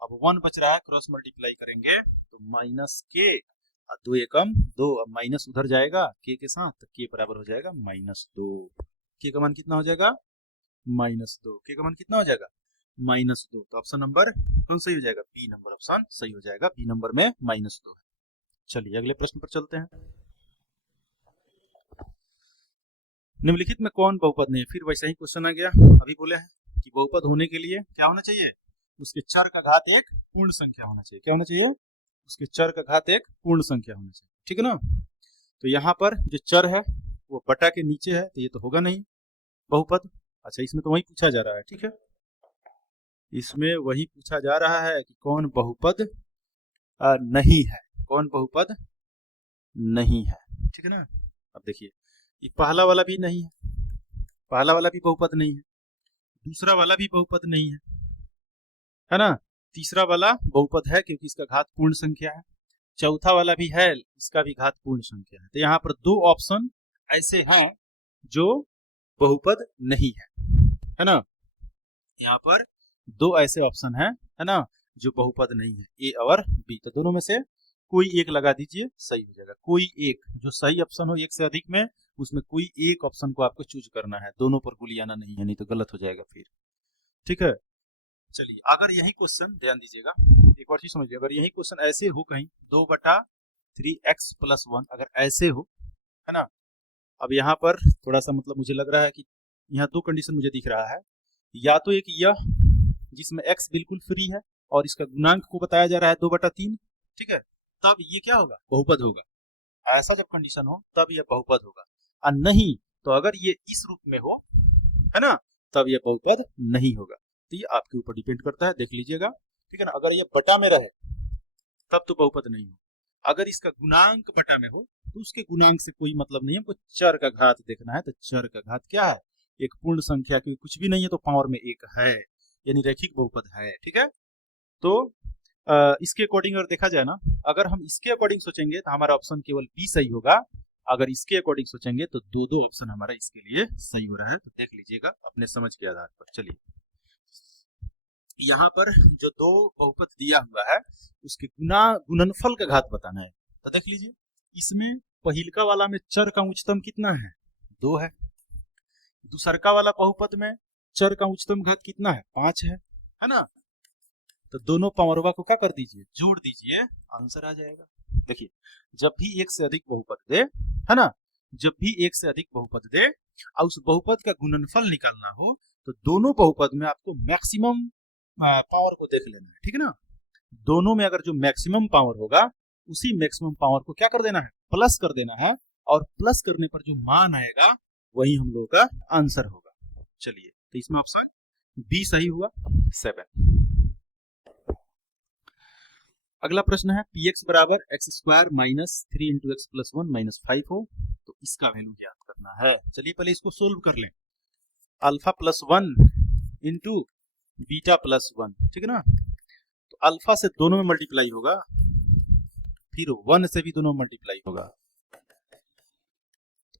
अब 1 बच रहा है, क्रॉस मल्टीप्लाई करेंगे तो -k, 2 एकम 2, अब माइनस उधर जाएगा k के साथ, तो k बराबर हो जाएगा -2, k का मान कितना हो जाएगा, -2, k का मान कितना हो जाएगा -2, तो ऑप्शन नंबर कौन सही हो जाएगा? बी नंबर ऑप्शन सही हो जाएगा, बी नंबर में -2 है। चलिए अगले प्रश्न पर चलते हैं। निम्नलिखित में कौन बहुपद नहीं है? फिर वैसा ही क्वेश्चन आ गया। अभी बोले हैं कि बहुपद होने के लिए क्या होना चाहिए? उसके चर का घात एक पूर्ण संख्या होना चाहिए। क्या होना चाहिए? उसके चर का घात एक पूर्ण संख्या होना चाहिए, ठीक है ना। तो यहाँ पर जो चर है वो बटा के नीचे है, तो ये तो होगा नहीं बहुपद। अच्छा, इसमें तो वही पूछा जा रहा है, ठीक है, इसमें वही पूछा जा रहा है कि कौन बहुपद नहीं है, कौन बहुपद नहीं है, ठीक है ना। अब देखिए, ये पहला वाला भी नहीं है, पहला वाला भी बहुपद नहीं है, दूसरा वाला भी बहुपद नहीं है ना, तीसरा वाला बहुपद है क्योंकि इसका घात पूर्ण संख्या है, चौथा वाला भी है, इसका भी घात पूर्ण संख्या है। तो यहाँ पर दो ऑप्शन ऐसे हैं जो बहुपद नहीं है ना। यहाँ पर दो ऐसे ऑप्शन है ना, जो बहुपद नहीं है, ए और बी। तो दोनों में से कोई एक लगा दीजिए, सही हो जाएगा। कोई एक जो सही ऑप्शन हो एक से अधिक में, उसमें कोई एक ऑप्शन को आपको चूज करना है, दोनों पर गुलियाना नहीं है, नहीं तो गलत हो जाएगा फिर, ठीक है। चलिए, अगर यही क्वेश्चन ध्यान दीजिएगा, एक और चीज समझिए, अगर यही क्वेश्चन ऐसे हो कहीं 2/3x + 1 अगर ऐसे हो, है ना। अब यहाँ पर थोड़ा सा मतलब मुझे लग रहा है कि यहाँ दो कंडीशन मुझे दिख रहा है, या तो एक यह जिसमें x बिल्कुल फ्री है और इसका गुणांक को बताया जा रहा है 2/3, ठीक है, तब ये क्या होगा? बहुपद होगा। ऐसा जब कंडीशन हो तब यह बहुपद होगा, और नहीं तो अगर ये इस रूप में हो, है ना, तब यह बहुपद नहीं होगा। तो ये आपके ऊपर डिपेंड करता है, देख लीजिएगा, ठीक है ना। अगर ये बटा में रहे तब तो बहुपद नहीं हो, अगर इसका गुणांक बटा में हो तो उसके गुणांक से कोई मतलब नहीं है, हमको चर का घात देखना है। तो चर का घात क्या है? एक पूर्ण संख्या, क्योंकि कुछ भी नहीं है तो पावर में एक है, यानी रैखिक बहुपद है, ठीक है। तो इसके अकॉर्डिंग अगर देखा जाए ना, अगर हम इसके अकॉर्डिंग सोचेंगे तो हमारा ऑप्शन केवल बी सही होगा, अगर इसके अकॉर्डिंग सोचेंगे तो दो दो ऑप्शन हमारा इसके लिए सही हो रहा है। तो देख लीजिएगा अपने समझ के आधार पर। चलिए, यहाँ पर जो दो बहुपद दिया हुआ है उसके गुणनफल का घात बताना है। तो देख लीजिए, इसमें पहिलका वाला में चर का उच्चतम कितना है? 2 है। दूसरका वाला बहुपद में चर का उच्चतम घात कितना है? 5 है ना। तो दोनों पावरवा को क्या कर दीजिए? जोड़ दीजिए, आंसर आ जाएगा। देखिए, जब भी एक से अधिक बहुपद दे, है ना, जब भी एक से अधिक बहुपद दे और उस बहुपद का गुणनफल निकालना हो तो दोनों बहुपद में आपको मैक्सिमम पावर को देख लेना है, ठीक है ना। दोनों में अगर जो मैक्सिमम पावर होगा उसी मैक्सिमम पावर को क्या कर देना है? प्लस कर देना है, और प्लस करने पर जो मान आएगा वही हम लोगों का आंसर होगा। चलिए, तो इसमें ऑप्शन बी सही हुआ, 7। अगला प्रश्न है px बराबर x² - 3 × x + 1 - 5 हो तो इसका वैल्यू ज्ञात करना है। चलिए पहले इसको सोल्व कर लें। अल्फा +1 × बीटा +1, ठीक है ना। तो अल्फा से दोनों में मल्टीप्लाई होगा, फिर 1 से भी दोनों में मल्टीप्लाई होगा।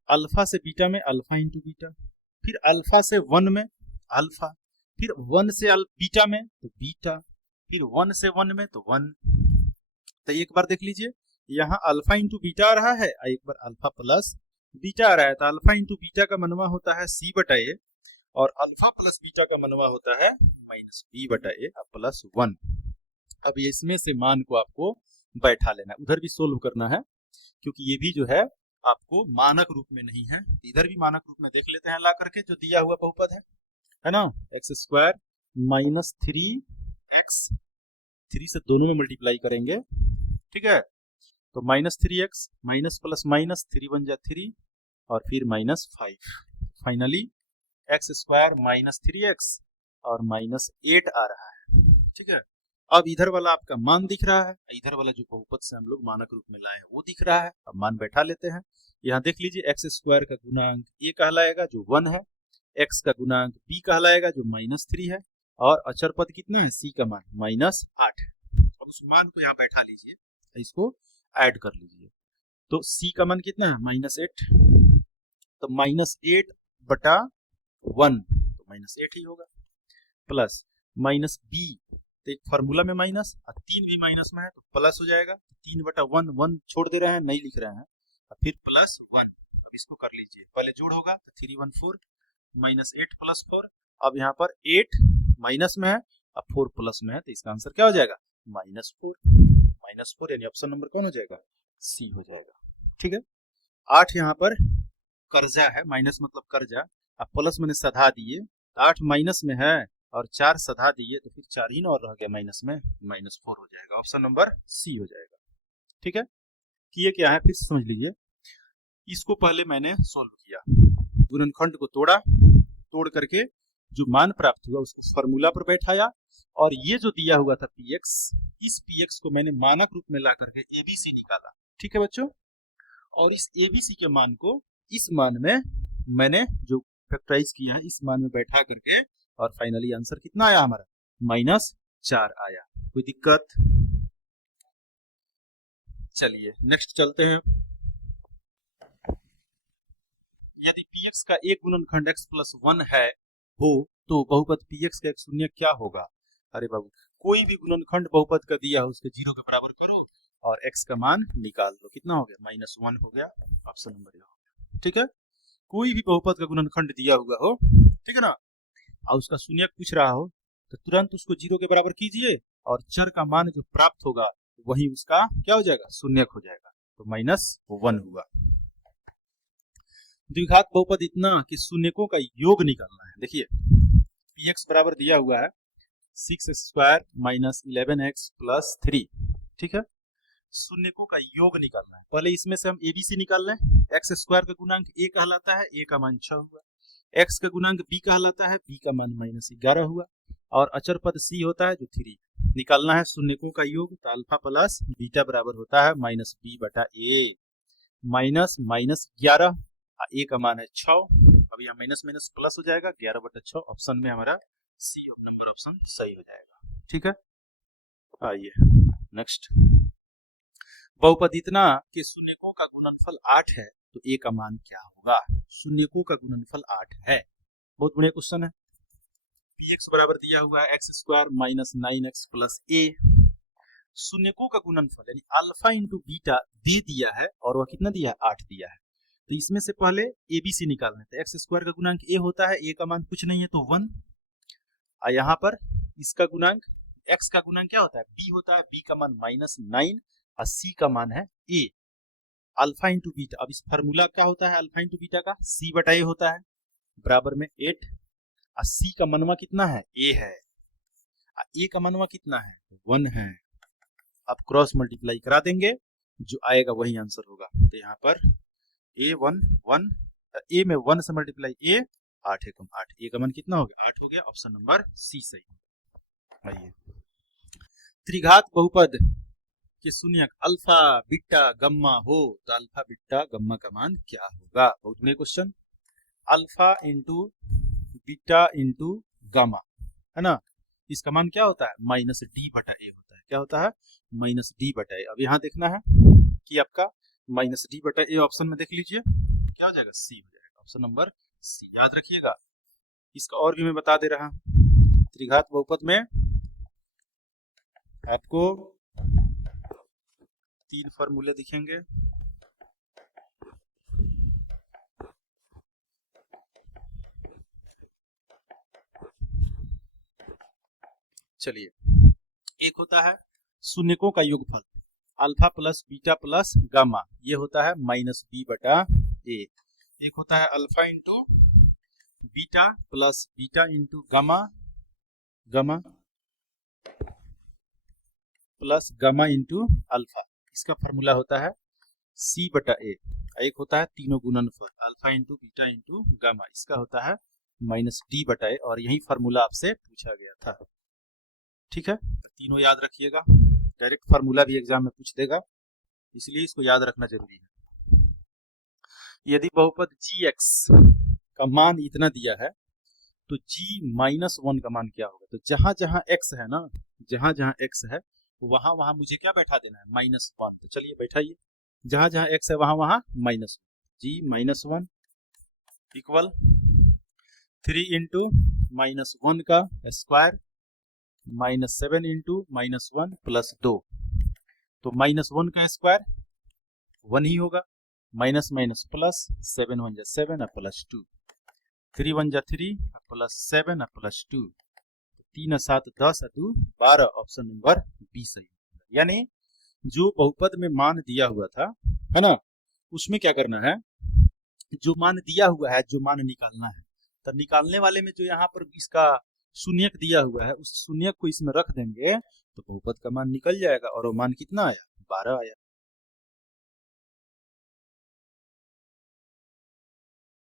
अल्फा से बीटा में अल्फा × बीटा, फिर अल्फा से 1 में अल्फा, फिर 1 से बीटा में तो बीटा, फिर 1 से 1 में तो 1। तो एक बार देख लीजिए, यहाँ अल्फा × बीटा आ रहा है, एक बार अल्फा प्लस बीटा आ रहा है। तो अल्फा × बीटा का मनवा होता है c/a, और अल्फा प्लस बीटा का मनवा होता है -b/a +1। अब इसमें से मान को आपको बैठा लेना है, उधर भी सोल्व करना है क्योंकि ये भी जो है आपको मानक रूप में नहीं है, इधर भी मानक रूप में देख लेते हैं ला करके, जो दिया हुआ बहुपद है ना, x² - 3x, 3 से दोनों में मल्टीप्लाई करेंगे, ठीक है। तो -3x, माइनस प्लस माइनस 3 बन जा 3 और फिर -5, फाइनली x² - 3x और -8 आ रहा है, ठीक है। अब इधर वाला आपका मान दिख रहा है, इधर वाला जो बहुपद से हम लोग मानक रूप में लाए हैं वो दिख रहा है। अब मान बैठा लेते हैं। यहाँ देख लीजिए, x² का गुणांक a कहलाएगा जो 1 है, x का गुणांक b कहलाएगा जो -3 है, और अचर पद कितना है? c का मान -8 है। अब उस मान को यहाँ बैठा लीजिए, इसको ऐड कर लीजिए। तो c का मान कितना है? -8, तो -8/1 तो -8 ही होगा, प्लस -b, तो एक फार्मूला में माइनस और 3 भी माइनस में है तो प्लस हो जाएगा। 3/1, 1 छोड़ दे रहे हैं, नहीं लिख रहे हैं, और फिर +1। अब इसको कर लीजिए, पहले जोड़ होगा 3 × 1 4 -8 + 4। अब यहाँ पर 8 माइनस में है, अब 4 प्लस में है, तो इसका आंसर क्या हो जाएगा? -4। -4 यानी ऑप्शन नंबर कौन हो जाएगा? सी हो जाएगा। ठीक है। 8 यहाँ पर कर्जा है, माइनस मतलब कर्जा, अब प्लस मैंने सधा दिए, 8 माइनस में है और 4 सधा दिए, तो फिर 4 ही ना और रह गया माइनस में, -4 हो जाएगा। ऑप्शन नंबर सी हो जाएगा। ठीक है। कि ये क्या है फिर समझ लीजिए। इसको पहले मैंने सोल्व किया, गुणनखंड को तोड़ा, तोड़ करके जो मान प्राप्त हुआ उसको फॉर्मूला पर बैठाया, और ये जो दिया हुआ था px, इस px को मैंने मानक रूप में ला करके abc निकाला। ठीक है बच्चों। और इस abc के मान को इस मान में मैंने जो फैक्टराइज किया है इस मान में बैठा करके, और फाइनली आंसर कितना आया हमारा? -4 आया। कोई दिक्कत? चलिए नेक्स्ट चलते हैं। यदि px का एक गुणनखंड x + 1 है हो तो बहुपद px का एक शून्य क्या होगा? अरे बाबू, कोई भी गुणनखंड बहुपद का दिया हो उसके 0 के बराबर करो और x का मान निकाल दो। कितना हो गया? -1 हो गया। ऑप्शन नंबर ए हो गया। ठीक है। कोई भी बहुपद का गुणनखंड दिया हुआ हो, ठीक है ना, और उसका शून्य पूछ रहा हो तो तुरंत उसको 0 के बराबर कीजिए और चर का मान जो प्राप्त होगा वही उसका क्या हो जाएगा? शून्य हो जाएगा। तो -1 हुआ। द्विघात बहुपद इतना कि शून्यकों का योग निकालना है। देखिए px बराबर दिया हुआ है 6x² - 11x + 3। ठीक है। शून्यकों का योग निकालना है। पहले इसमें से हम abc निकाल लें। x² का गुणांक a कहलाता है, a का मान 6 हुआ। x का गुणांक b कहलाता है, b का मान -11 हुआ। और अचर पद c होता है जो 3। निकालना है शून्यकों का योग, तो अल्फा प्लस बीटा बराबर होता है -b/a, -11, a का मान है 6। अब यहाँ माइनस माइनस प्लस हो जाएगा, 11/6। ऑप्शन में हमारा सी नंबर ऑप्शन सही हो जाएगा। ठीक है। आइए नेक्स्ट। बहुपद इतना कि शून्यकों का गुणनफल 8 है तो a का मान क्या होगा? शून्यकों का गुणनफल 8 है। बहुत बढ़िया क्वेश्चन है। px बराबर दिया हुआ है x² - 9x + a। शून्यकों का गुणनफल यानी अल्फा इंटू बीटा दे दिया है, और वह कितना दिया है? 8 दिया है। तो इसमें से पहले abc निकालना है। तो x² का गुणांक a होता है, a का मान कुछ नहीं है तो 1। और यहाँ पर इसका गुणांक x का गुणांक क्या होता है? b होता है, b का मान -9 और c का मान है a। अल्फा इंटू बीटा, अब इस फार्मूला क्या होता है अल्फा इंटू बीटा का? c/a होता है, बराबर में 8। और c का मनवा कितना है? a है। a का मनवा कितना है? 1 है। अब क्रॉस मल्टीप्लाई करा देंगे, जो आएगा वही आंसर होगा। तो यहाँ पर a1 1, a में 1 से मल्टीप्लाई a, 8 एकम 8, a का मान कितना हो गया? 8 हो गया। ऑप्शन नंबर सी सही। आइए, त्रिघात बहुपद के शून्यक अल्फा बीटा गम्मा हो तो अल्फा बीटा गम्मा का मान क्या होगा? बहुत बड़े question. Alpha into beta into gamma, है ना, इसका मान क्या होता है? -d/a होता है। क्या होता है? -d/a। अब यहाँ देखना है कि आपका -d/a ऑप्शन में देख लीजिए क्या हो जाएगा? सी हो जाएगा। ऑप्शन नंबर सी याद रखिएगा। इसका और भी मैं बता दे रहा हूं। त्रिघात बहुपद में आपको 3 फॉर्मूले दिखेंगे। चलिए, एक होता है शून्यकों का योगफल alpha plus beta plus gamma, ये होता है -b/a। एक होता है alpha into beta plus beta into gamma, gamma plus gamma into alpha. इसका फॉर्मूला होता है c/a। एक होता है तीनों गुणनफल alpha into beta into gamma, इसका होता है -d/a, और यही फॉर्मूला आपसे पूछा गया था। ठीक है, तीनों याद रखिएगा। डायरेक्ट फार्मूला भी एग्जाम में पूछ देगा, इसलिए इसको याद रखना जरूरी है। यदि बहुपद gx का मान इतना दिया है तो g-1 का मान क्या होगा? तो जहां जहां x है ना, जहां जहां x है वहां वहां मुझे क्या बैठा देना है? -1। तो चलिए बैठाइए, जहां जहां x है वहां वहां -1। g-1 इक्वल 3 इंटू -1 का स्क्वायर -7 इंटू -1 प्लस 2। तो -1 का स्क्वायर 1 ही होगा, माइनस माइनस प्लस, 7 1 जा 7 प्लस 2, 3 1 जा 3 plus 7 plus 2, 3 7 10 2 12, option number B सही। यानी जो बहुपद में मान दिया हुआ था, है ना, उसमें क्या करना है, जो मान दिया हुआ है, जो मान निकालना है, तो निकालने वाले में जो यहाँ पर इसका शून्यक दिया हुआ है, उस शून्यक को इसमें रख देंगे तो बहुपद का मान निकल जाएगा, और वो मान कितना आया, 12 आया।